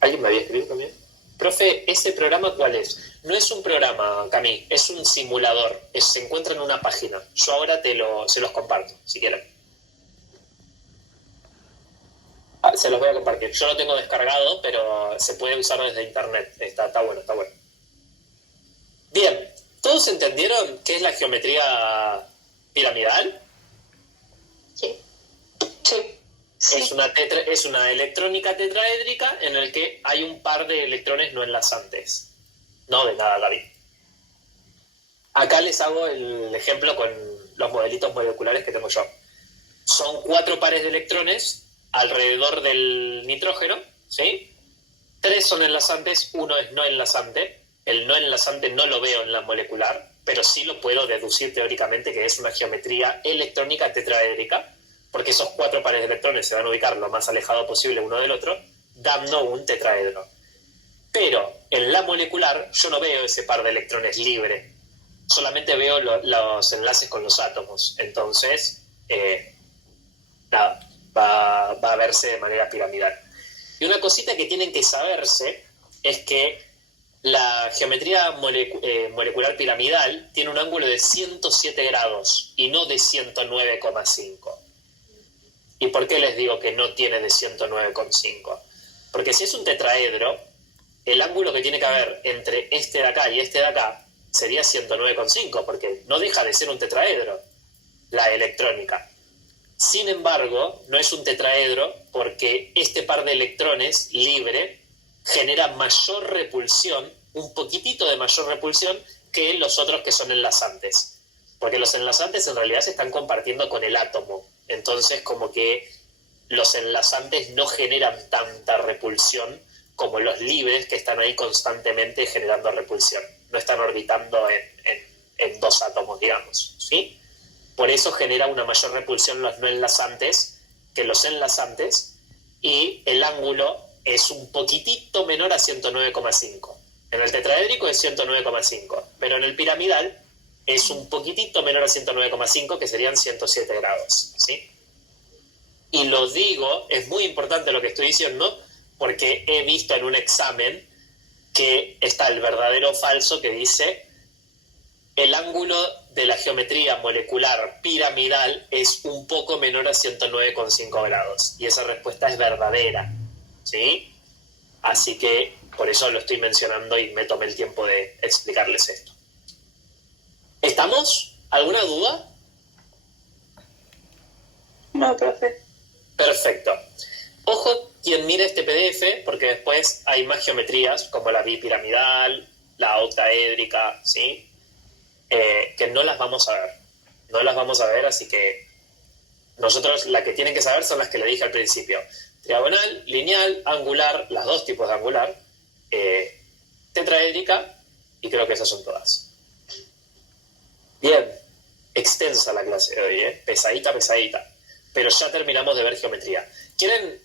¿Alguien me había escrito también? Profe, ¿ese programa cuál es? No es un programa, Camille, es un simulador. Se encuentra en una página. Yo ahora se los comparto, si quieren. Se los voy a compartir. Yo lo tengo descargado, pero se puede usar desde internet. Está bueno, está bueno. Bien, ¿todos entendieron qué es la geometría piramidal? Sí. Es una electrónica tetraédrica en el que hay un par de electrones no enlazantes. No, de nada, David. Acá les hago el ejemplo con los modelitos moleculares que tengo yo. Son 4 pares de electrones alrededor del nitrógeno, ¿sí? 3 son enlazantes, 1 es no enlazante. El no enlazante no lo veo en la molecular, pero sí lo puedo deducir teóricamente que es una geometría electrónica tetraédrica, porque esos 4 pares de electrones se van a ubicar lo más alejado posible uno del otro, dando un tetraedro. Pero en la molecular yo no veo ese par de electrones libre, solamente veo los enlaces con los átomos. Entonces, nada, va a verse de manera piramidal. Y una cosita que tienen que saberse es que la geometría molecular piramidal tiene un ángulo de 107 grados y no de 109,5. ¿Y por qué les digo que no tiene de 109,5? Porque si es un tetraedro, el ángulo que tiene que haber entre este de acá y este de acá sería 109,5, porque no deja de ser un tetraedro, la electrónica. Sin embargo, no es un tetraedro porque este par de electrones libre genera mayor repulsión, un poquitito de mayor repulsión que los otros que son enlazantes. Porque los enlazantes en realidad se están compartiendo con el átomo. Entonces, como que los enlazantes no generan tanta repulsión como los libres que están ahí constantemente generando repulsión. No están orbitando en 2 átomos, digamos, ¿sí? Por eso genera una mayor repulsión los no enlazantes que los enlazantes, y el ángulo es un poquitito menor a 109,5. En el tetraédrico es 109,5, pero en el piramidal es un poquitito menor a 109,5, que serían 107 grados, ¿sí? Y lo digo, es muy importante lo que estoy diciendo, porque he visto en un examen que está el verdadero o falso que dice el ángulo de la geometría molecular piramidal es un poco menor a 109,5 grados. Y esa respuesta es verdadera, ¿sí? Así que por eso lo estoy mencionando y me tomé el tiempo de explicarles esto. ¿Estamos? ¿Alguna duda? No, profe. Perfecto. Ojo quien mire este PDF, porque después hay más geometrías, como la bipiramidal, la octaédrica, ¿sí? Que no las vamos a ver. No las vamos a ver, así que nosotros las que tienen que saber son las que le dije al principio. Triagonal, lineal, angular, las 2 tipos de angular, tetraédrica, y creo que esas son todas. Bien, extensa la clase de hoy, pesadita, pesadita. Pero ya terminamos de ver geometría. ¿Quieren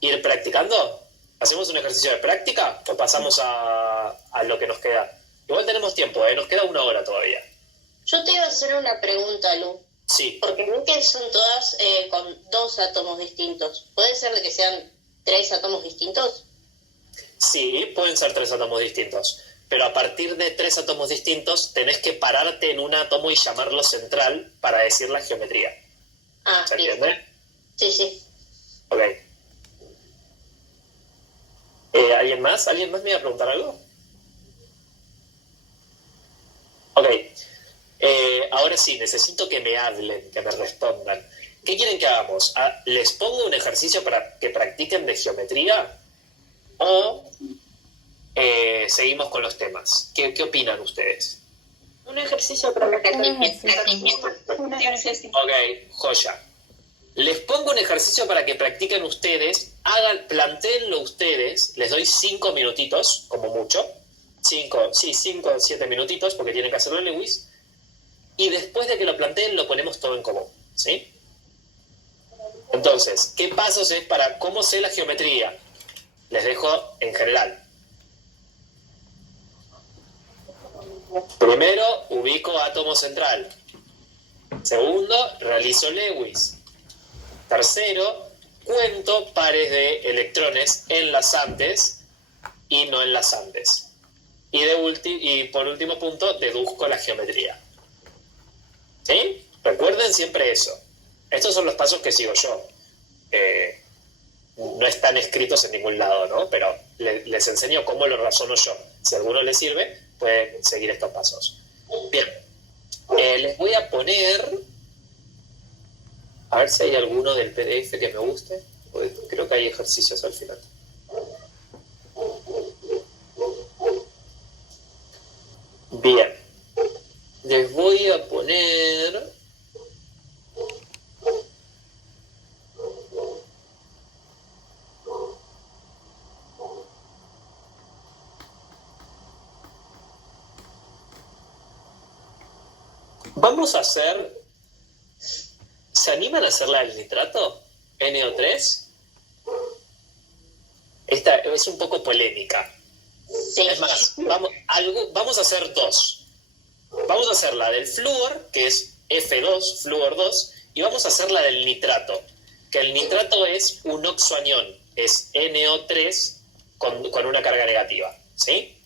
ir practicando? ¿Hacemos un ejercicio de práctica o pasamos a lo que nos queda? Igual tenemos tiempo, nos queda 1 hora todavía. Yo te iba a hacer una pregunta, Lu. Sí. Porque creo que son todas con 2 átomos distintos. ¿Puede ser de que sean 3 átomos distintos? Sí, pueden ser 3 átomos distintos. Pero a partir de 3 átomos distintos tenés que pararte en un átomo y llamarlo central para decir la geometría. Ah, ¿Se bien. entiende? Sí, sí. Ok. ¿Alguien más? ¿Alguien más me iba a preguntar algo? Ok. Ahora sí, necesito que me hablen, que me respondan. ¿Qué quieren que hagamos? ¿Les pongo un ejercicio para que practiquen de geometría? ¿O seguimos con los temas? ¿Qué opinan ustedes? Un ejercicio para la Ok, joya. Les pongo un ejercicio para que practiquen ustedes, plantéenlo ustedes, les doy 5 minutitos, como mucho. 5 o 7 minutitos, porque tienen que hacerlo Lewis. Y después de que lo planteen, lo ponemos todo en común, ¿sí? Entonces, ¿qué pasos es para cómo sé la geometría? Les dejo en general. Primero, ubico átomo central. Segundo, realizo Lewis. Tercero, cuento pares de electrones enlazantes y no enlazantes. Y por último punto, deduzco la geometría. ¿Sí? Recuerden siempre eso. Estos son los pasos que sigo yo. No están escritos en ningún lado, ¿no? Pero les enseño cómo lo razono yo. Si a alguno les sirve, pueden seguir estos pasos. Bien. Les voy a poner... A ver si hay alguno del PDF que me guste. Creo que hay ejercicios al final. Bien. Les voy a poner... Vamos a hacer... ¿Se animan a hacer la del nitrato? NO3. Esta es un poco polémica. Sí. Es más, vamos a hacer 2. Vamos a hacer la del flúor, que es F2, flúor 2, y vamos a hacer la del nitrato, que el nitrato es un oxoanión, es NO3 con una carga negativa, ¿sí?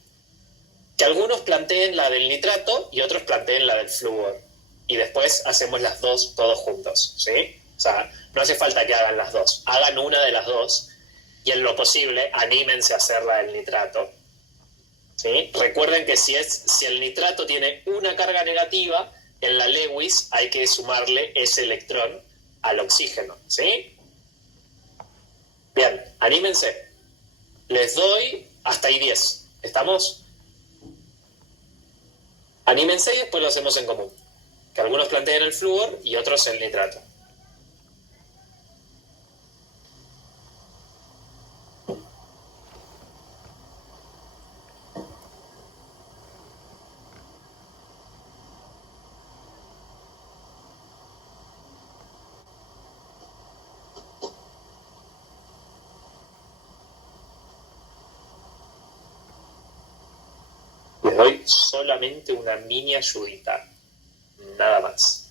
Que algunos planteen la del nitrato y otros planteen la del flúor. Y después hacemos las dos todos juntos, ¿sí? O sea, no hace falta que hagan las dos. Hagan una de las dos y en lo posible anímense a hacer la del nitrato, ¿sí? Recuerden que si el nitrato tiene una carga negativa, en la Lewis hay que sumarle ese electrón al oxígeno, ¿sí? Bien, anímense. Les doy hasta ahí 10. ¿Estamos? Anímense y después lo hacemos en común. Que algunos planteen el flúor y otros el nitrato. Les doy solamente una mini ayudita. Nada más.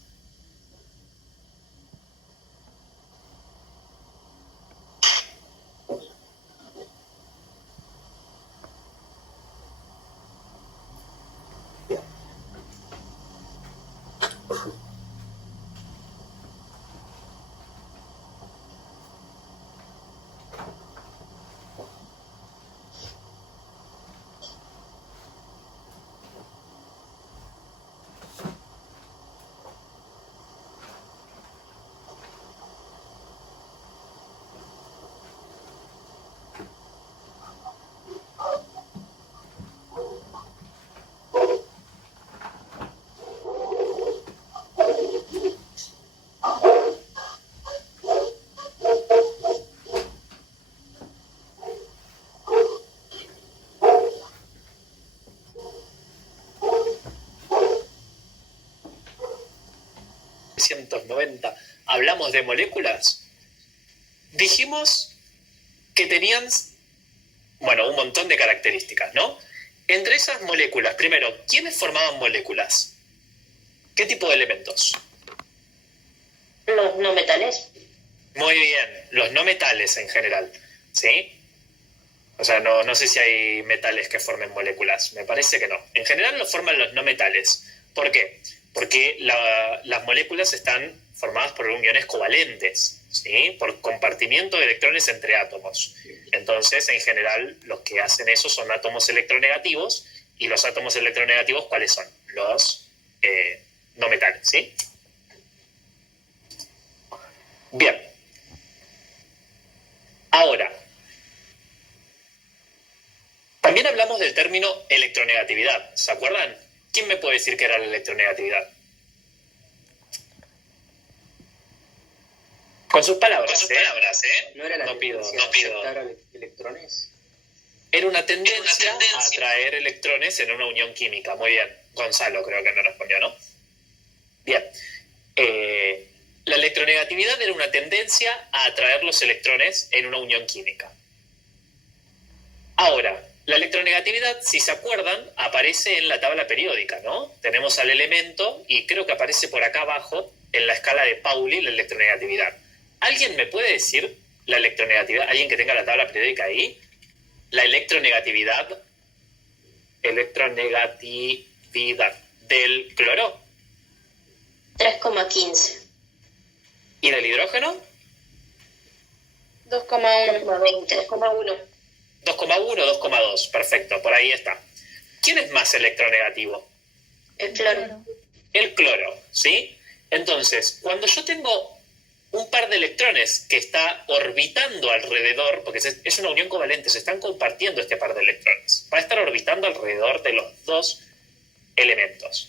1990 hablamos de moléculas, dijimos que tenían, bueno, un montón de características, ¿no? Entre esas moléculas, primero, ¿quiénes formaban moléculas? ¿Qué tipo de elementos? Los no metales. Muy bien, los no metales en general, ¿sí? O sea, no sé si hay metales que formen moléculas, me parece que no. En general lo forman los no metales. ¿Por qué? Porque las moléculas están formadas por uniones covalentes, ¿sí? Por compartimiento de electrones entre átomos. Entonces, en general, los que hacen eso son átomos electronegativos, y los átomos electronegativos, ¿cuáles son? Los no metales, ¿sí? Bien. Ahora, también hablamos del término electronegatividad, ¿se acuerdan? ¿Quién me puede decir qué era la electronegatividad? Con sus palabras, ¿eh? ¿No era la tendencia a aceptar electrones? Era una tendencia a atraer electrones en una unión química. Muy bien. Gonzalo creo que me respondió, ¿no? Bien. La electronegatividad era una tendencia a atraer los electrones en una unión química. Ahora, la electronegatividad, si se acuerdan, aparece en la tabla periódica, ¿no? Tenemos al elemento y creo que aparece por acá abajo, en la escala de Pauli, la electronegatividad. ¿Alguien me puede decir la electronegatividad? ¿Alguien que tenga la tabla periódica ahí? La electronegatividad del cloro. 3,15. ¿Y del hidrógeno? 2,1. 2,1. 2,1, 2,2. Perfecto, por ahí está. ¿Quién es más electronegativo? El cloro. El cloro, ¿sí? Entonces, cuando yo tengo un par de electrones que está orbitando alrededor, porque es una unión covalente, se están compartiendo este par de electrones, va a estar orbitando alrededor de los dos elementos.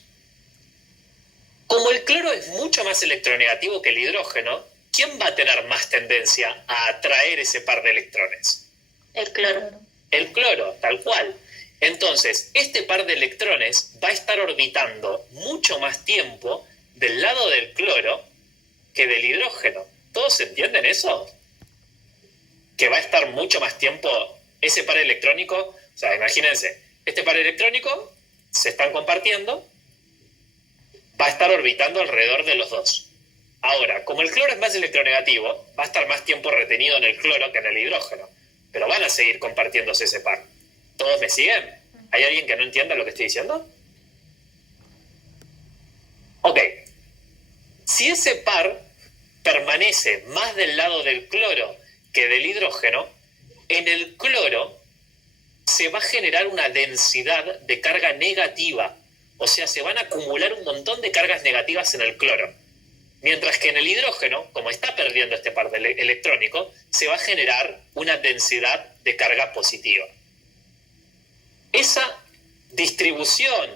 Como el cloro es mucho más electronegativo que el hidrógeno, ¿quién va a tener más tendencia a atraer ese par de electrones? El cloro. El cloro, tal cual. Entonces, este par de electrones va a estar orbitando mucho más tiempo del lado del cloro que del hidrógeno. ¿Todos entienden eso? Que va a estar mucho más tiempo ese par electrónico. O sea, imagínense, este par electrónico se están compartiendo, va a estar orbitando alrededor de los dos. Ahora, como el cloro es más electronegativo, va a estar más tiempo retenido en el cloro que en el hidrógeno. Pero van a seguir compartiéndose ese par. ¿Todos me siguen? ¿Hay alguien que no entienda lo que estoy diciendo? Ok. Si ese par permanece más del lado del cloro que del hidrógeno, en el cloro se va a generar una densidad de carga negativa. O sea, se van a acumular un montón de cargas negativas en el cloro. Mientras que en el hidrógeno, como está perdiendo este par electrónico, se va a generar una densidad de carga positiva. Esa distribución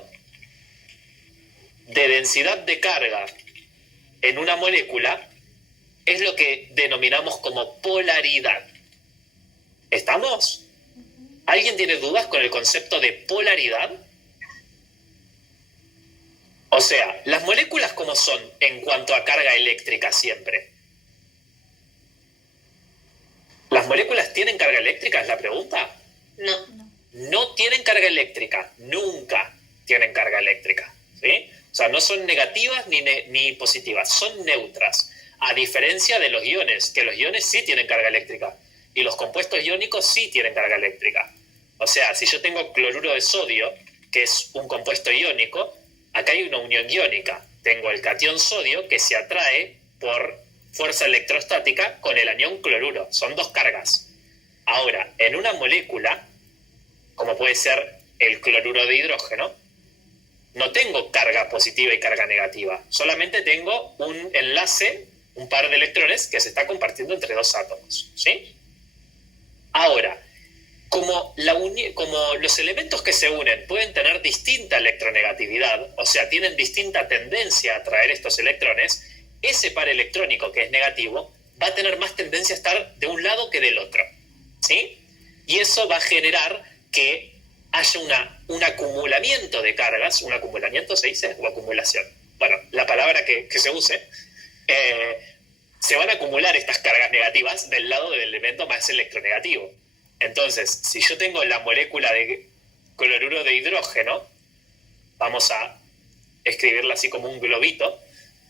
de densidad de carga en una molécula es lo que denominamos como polaridad. ¿Estamos? ¿Alguien tiene dudas con el concepto de polaridad? O sea, las moléculas ¿cómo son en cuanto a carga eléctrica siempre? ¿Las moléculas tienen carga eléctrica? ¿Es la pregunta? No. No tienen carga eléctrica, nunca tienen carga eléctrica, ¿sí? O sea, no son negativas ni positivas, son neutras. A diferencia de los iones, que los iones sí tienen carga eléctrica y los compuestos iónicos sí tienen carga eléctrica. O sea, si yo tengo cloruro de sodio, que es un compuesto iónico, acá hay una unión iónica. Tengo el catión sodio que se atrae por fuerza electrostática con el anión cloruro. Son dos cargas. Ahora, en una molécula, como puede ser el cloruro de hidrógeno, no tengo carga positiva y carga negativa. Solamente tengo un enlace, un par de electrones que se está compartiendo entre dos átomos, ¿sí? Ahora, como los elementos que se unen pueden tener distinta electronegatividad, o sea, tienen distinta tendencia a atraer estos electrones, ese par electrónico que es negativo va a tener más tendencia a estar de un lado que del otro, ¿sí? Y eso va a generar que haya un acumulamiento de cargas. ¿Un acumulamiento se dice? ¿O acumulación? Bueno, la palabra que se use. se van a acumular estas cargas negativas del lado del elemento más electronegativo. Entonces, si yo tengo la molécula de cloruro de hidrógeno, vamos a escribirla así como un globito,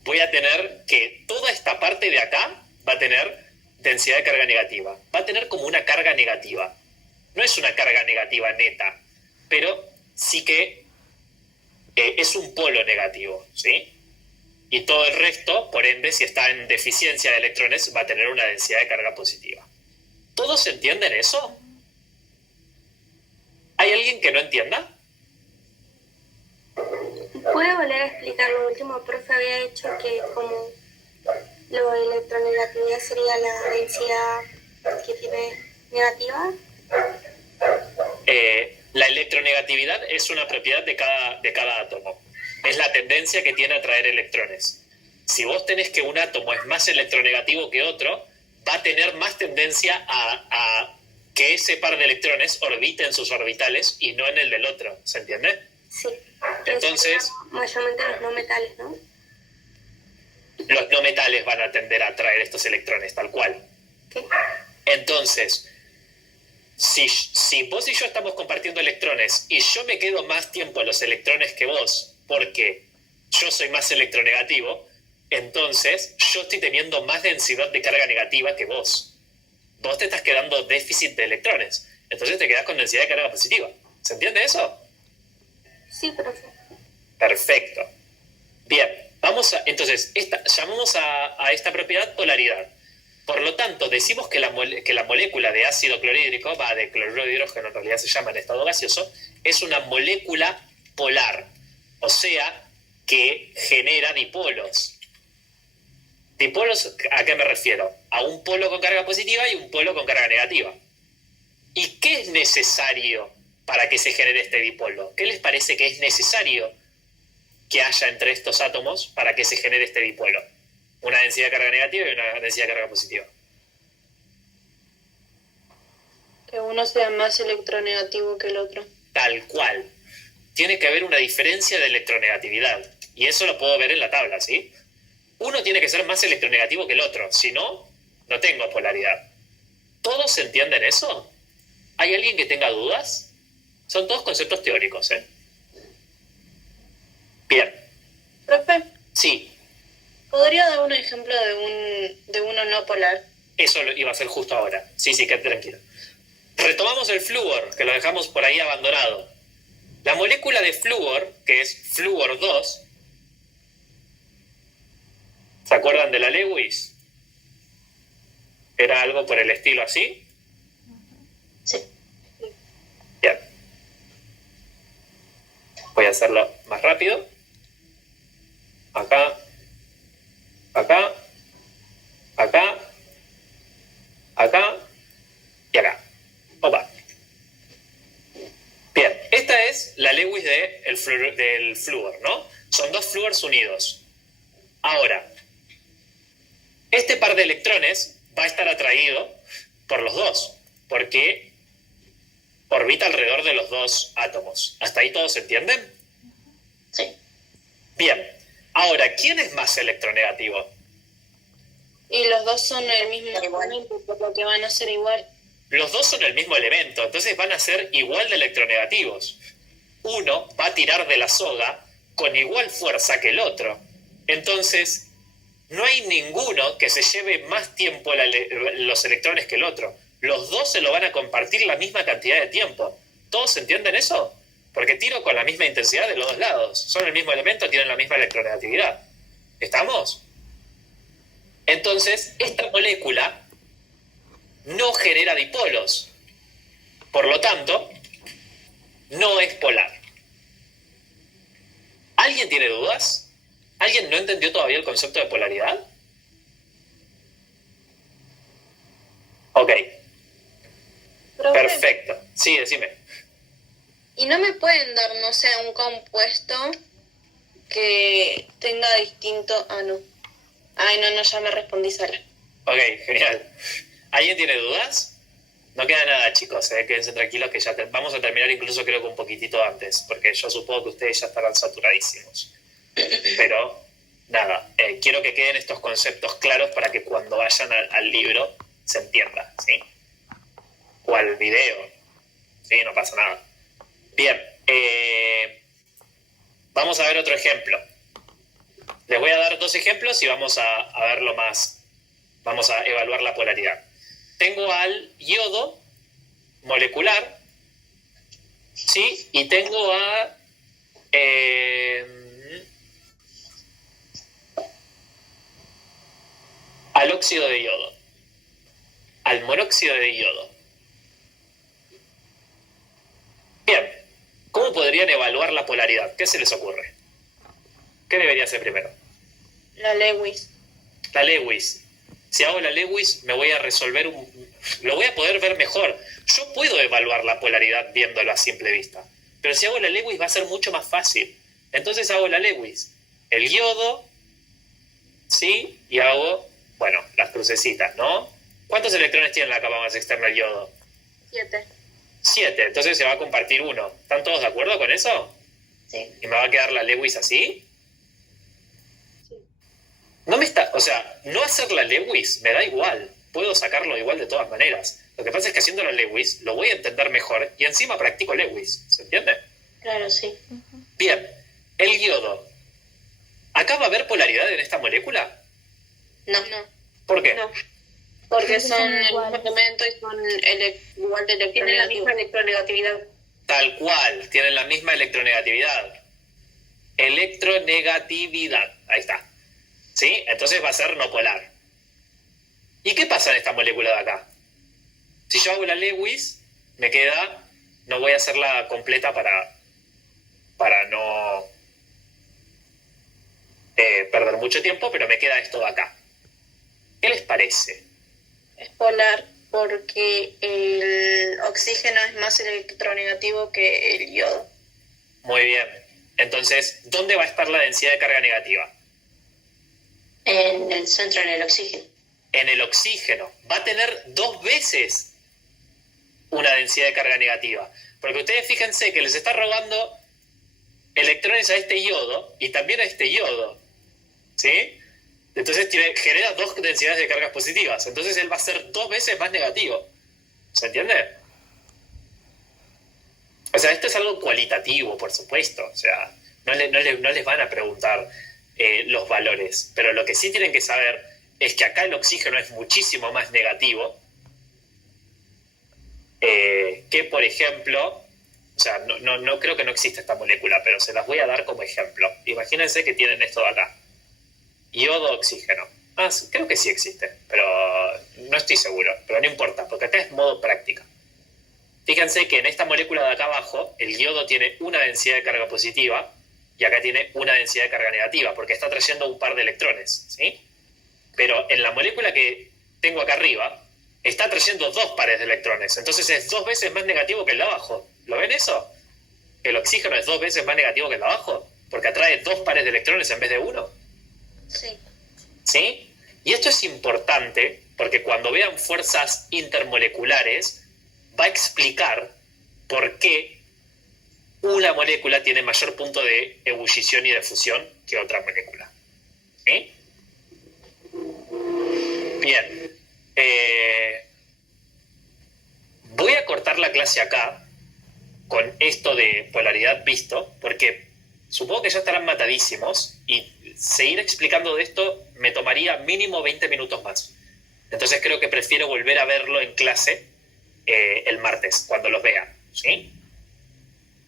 voy a tener que toda esta parte de acá va a tener densidad de carga negativa. Va a tener como una carga negativa. No es una carga negativa neta, pero sí que es un polo negativo, ¿sí? Y todo el resto, por ende, si está en deficiencia de electrones, va a tener una densidad de carga positiva. ¿Todos entienden eso? ¿Hay alguien que no entienda? ¿Puede volver a explicar lo último? Profe había dicho que como la electronegatividad sería la densidad que tiene negativa. La electronegatividad es una propiedad de cada átomo. Es la tendencia que tiene a atraer electrones. Si vos tenés que un átomo es más electronegativo que otro, va a tener más tendencia a que ese par de electrones orbite en sus orbitales y no en el del otro. ¿Se entiende? Sí. Entonces, mayormente los no metales, ¿no? los no metales van a tender a atraer estos electrones, tal cual. ¿Qué? Entonces, si vos y yo estamos compartiendo electrones y yo me quedo más tiempo en los electrones que vos porque yo soy más electronegativo, entonces yo estoy teniendo más densidad de carga negativa que vos. Vos te estás quedando déficit de electrones, entonces te quedás con densidad de carga positiva. ¿Se entiende eso? Sí, profe. Perfecto. Bien, entonces, llamamos a esta propiedad polaridad. Por lo tanto, decimos que la molécula de ácido clorhídrico, de cloruro de hidrógeno en realidad se llama en estado gaseoso, es una molécula polar, o sea, que genera dipolos. ¿Dipolos a qué me refiero? A un polo con carga positiva y un polo con carga negativa. ¿Y qué es necesario para que se genere este dipolo? ¿Qué les parece que es necesario que haya entre estos átomos para que se genere este dipolo? Una densidad de carga negativa y una densidad de carga positiva. Que uno sea más electronegativo que el otro. Tal cual. Tiene que haber una diferencia de electronegatividad. Y eso lo puedo ver en la tabla, ¿sí? Uno tiene que ser más electronegativo que el otro. Si no, no tengo polaridad. ¿Todos entienden eso? ¿Hay alguien que tenga dudas? Son todos conceptos teóricos, ¿eh? Bien. Profe, Sí. ¿podría dar un ejemplo de uno no polar? Eso lo iba a hacer justo ahora. Sí, quédate tranquilo. Retomamos el flúor, que lo dejamos por ahí abandonado. La molécula de flúor, que es flúor 2, ¿se acuerdan de la Lewis? ¿Era algo por el estilo así? Sí. Bien. Voy a hacerlo más rápido. Acá. Acá. Acá. Acá. Y acá. Opa. Bien, esta es la Lewis del flúor, ¿no? Son dos flúors unidos. Ahora, este par de electrones va a estar atraído por los dos, porque orbita alrededor de los dos átomos. ¿Hasta ahí todos se entienden? Sí. Bien, ahora, ¿quién es más electronegativo? Y los dos son el mismo Igual. elemento, por lo que van a ser igual. Los dos son el mismo elemento, entonces van a ser igual de electronegativos. Uno va a tirar de la soga con igual fuerza que el otro. Entonces, no hay ninguno que se lleve más tiempo los electrones que el otro. Los dos se lo van a compartir la misma cantidad de tiempo. ¿Todos entienden eso? Porque tiro con la misma intensidad de los dos lados. Son el mismo elemento, tienen la misma electronegatividad. ¿Estamos? Entonces, esta molécula no genera dipolos. Por lo tanto, no es polar. ¿Alguien tiene dudas? ¿Alguien no entendió todavía el concepto de polaridad? Ok, Profe, perfecto. Sí, decime. ¿y no me pueden dar, no sé, un compuesto que tenga distinto... Ah, no. Ay, no, ya me respondí sola. Ok, genial. ¿Alguien tiene dudas? No queda nada, chicos, quédense tranquilos que ya vamos a terminar incluso creo que un poquitito antes, porque yo supongo que ustedes ya estarán saturadísimos. Pero nada, quiero que queden estos conceptos claros para que cuando vayan al libro se entienda, ¿sí? O al video, ¿sí? No pasa nada. Bien, vamos a ver otro ejemplo. Les voy a dar 2 ejemplos y vamos a verlo más. Vamos a evaluar la polaridad. Tengo al yodo molecular, ¿sí? Y tengo al óxido de yodo, al monóxido de yodo. Bien, ¿cómo podrían evaluar la polaridad? ¿Qué se les ocurre? ¿Qué debería hacer primero? La Lewis. La Lewis. Si hago la Lewis, me voy a resolver lo voy a poder ver mejor. Yo puedo evaluar la polaridad viéndolo a simple vista. Pero si hago la Lewis va a ser mucho más fácil. Entonces hago la Lewis. El yodo, ¿sí? Y hago, bueno, las crucecitas, ¿no? ¿Cuántos electrones tiene la capa más externa el yodo? 7. 7. Entonces se va a compartir 1. ¿Están todos de acuerdo con eso? Sí. ¿Y me va a quedar la Lewis así? No me está, o sea, no hacer la Lewis me da igual. Puedo sacarlo igual de todas maneras. Lo que pasa es que haciendo la Lewis lo voy a entender mejor y encima practico Lewis. ¿Se entiende? Claro, sí. Bien, el yodo. ¿Acá va a haber polaridad en esta molécula? No. ¿Por qué? No. Porque son el mismo iguales. elemento y son igual de Tiene la misma electronegatividad. electronegatividad. Tal cual, tienen la misma electronegatividad. Electronegatividad, ahí está. ¿Sí? Entonces va a ser no polar. ¿Y qué pasa en esta molécula de acá? Si yo hago la Lewis, me queda, no voy a hacerla completa para no perder mucho tiempo, pero me queda esto de acá. ¿Qué les parece? Es polar porque el oxígeno es más electronegativo que el yodo. Muy bien. Entonces, ¿dónde va a estar la densidad de carga negativa? En el centro, en el oxígeno. En el oxígeno. Va a tener 2 veces una densidad de carga negativa. Porque ustedes fíjense que les está robando electrones a este yodo y también a este yodo. ¿Sí? Entonces genera 2 densidades de cargas positivas. Entonces él va a ser 2 veces más negativo. ¿Se entiende? O sea, esto es algo cualitativo, por supuesto. O sea, no les van a preguntar los valores. Pero lo que sí tienen que saber es que acá el oxígeno es muchísimo más negativo que, por ejemplo, o sea, no creo que no exista esta molécula, pero se las voy a dar como ejemplo. Imagínense que tienen esto de acá. Yodo, oxígeno. Creo que sí existe, pero no estoy seguro. Pero no importa, porque acá es modo práctica. Fíjense que en esta molécula de acá abajo, el yodo tiene una densidad de carga positiva y acá tiene una densidad de carga negativa, porque está trayendo un par de electrones, ¿sí? Pero en la molécula que tengo acá arriba, está trayendo 2 pares de electrones. Entonces es 2 veces más negativo que el de abajo. ¿Lo ven eso? El oxígeno es 2 veces más negativo que el de abajo, porque atrae 2 pares de electrones en vez de 1. Sí. ¿Sí? Y esto es importante porque cuando vean fuerzas intermoleculares va a explicar por qué una molécula tiene mayor punto de ebullición y de fusión que otra molécula. ¿Sí? Bien. Voy a cortar la clase acá con esto de polaridad visto, porque supongo que ya estarán matadísimos y seguir explicando de esto me tomaría mínimo 20 minutos más. Entonces creo que prefiero volver a verlo en clase el martes, cuando los vea. ¿Sí?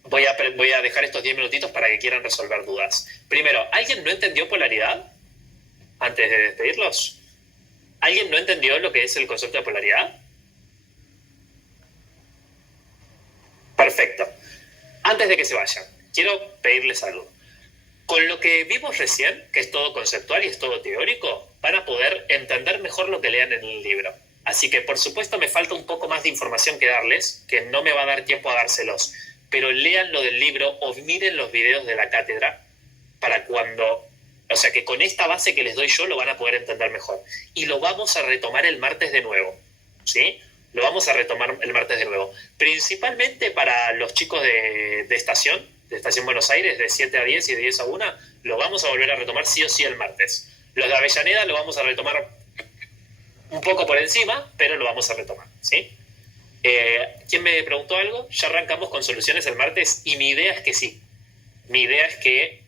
Voy a dejar estos 10 minutitos para que quieran resolver dudas. Primero, ¿alguien no entendió polaridad? Antes de despedirlos. ¿Alguien no entendió lo que es el concepto de polaridad? Perfecto. Antes de que se vayan, quiero pedirles algo. Con lo que vimos recién, que es todo conceptual y es todo teórico, van a poder entender mejor lo que lean en el libro. Así que, por supuesto, me falta un poco más de información que darles, que no me va a dar tiempo a dárselos. Pero lean lo del libro o miren los videos de la cátedra para cuando... O sea, que con esta base que les doy yo lo van a poder entender mejor. Y lo vamos a retomar el martes de nuevo. ¿Sí? Lo vamos a retomar el martes de nuevo. Principalmente para los chicos de estación, de Estación Buenos Aires, de 7 a 10 y de 10 a 1, lo vamos a volver a retomar sí o sí el martes. Los de Avellaneda lo vamos a retomar un poco por encima, pero lo vamos a retomar, ¿sí? ¿Quién me preguntó algo? Ya arrancamos con soluciones el martes y mi idea es que sí. Mi idea es que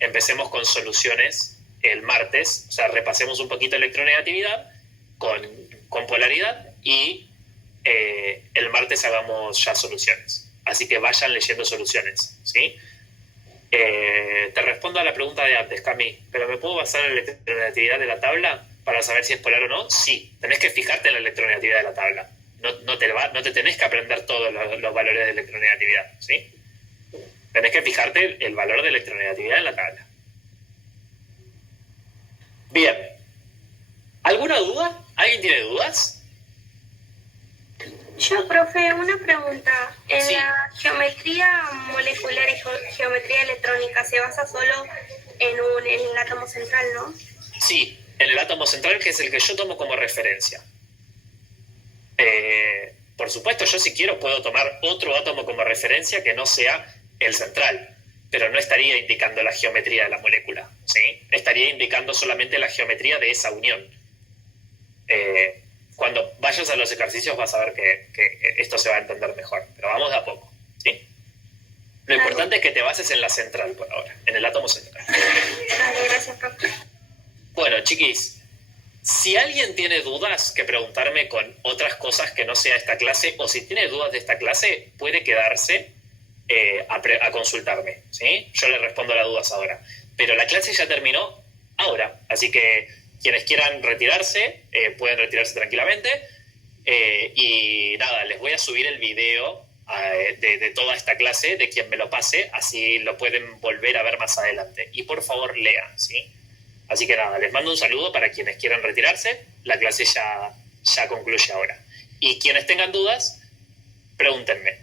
empecemos con soluciones el martes, o sea, repasemos un poquito electronegatividad con polaridad y el martes hagamos ya soluciones. Así que vayan leyendo soluciones, ¿sí? Te respondo a la pregunta de antes, Cami, ¿pero me puedo basar en la electronegatividad de la tabla para saber si es polar o no? Sí, tenés que fijarte en la electronegatividad de la tabla. No te tenés que aprender todos los valores de electronegatividad, ¿sí? Tenés que fijarte el valor de electronegatividad en la tabla. Bien. ¿Alguna duda? ¿Alguien tiene dudas? Yo, profe, una pregunta. En Sí. la geometría molecular y geometría electrónica se basa solo en el átomo central, ¿no? Sí, en el átomo central, que es el que yo tomo como referencia. Por supuesto, yo si quiero puedo tomar otro átomo como referencia que no sea el central, pero no estaría indicando la geometría de la molécula, ¿sí? Estaría indicando solamente la geometría de esa unión. Cuando vayas a los ejercicios vas a ver que esto se va a entender mejor, pero vamos de a poco, ¿sí? Lo importante es que te bases en la central por ahora, en el átomo central. Vale, gracias, profe. Bueno, chiquis, si alguien tiene dudas que preguntarme con otras cosas que no sea esta clase, o si tiene dudas de esta clase, puede quedarse a consultarme, ¿sí? Yo le respondo las dudas ahora. Pero la clase ya terminó ahora, así que quienes quieran retirarse, pueden retirarse tranquilamente. Y nada, les voy a subir el video de toda esta clase, de quien me lo pase, así lo pueden volver a ver más adelante. Y por favor lean, ¿sí? Así que nada, les mando un saludo para quienes quieran retirarse. La clase ya concluye ahora. Y quienes tengan dudas, pregúntenme.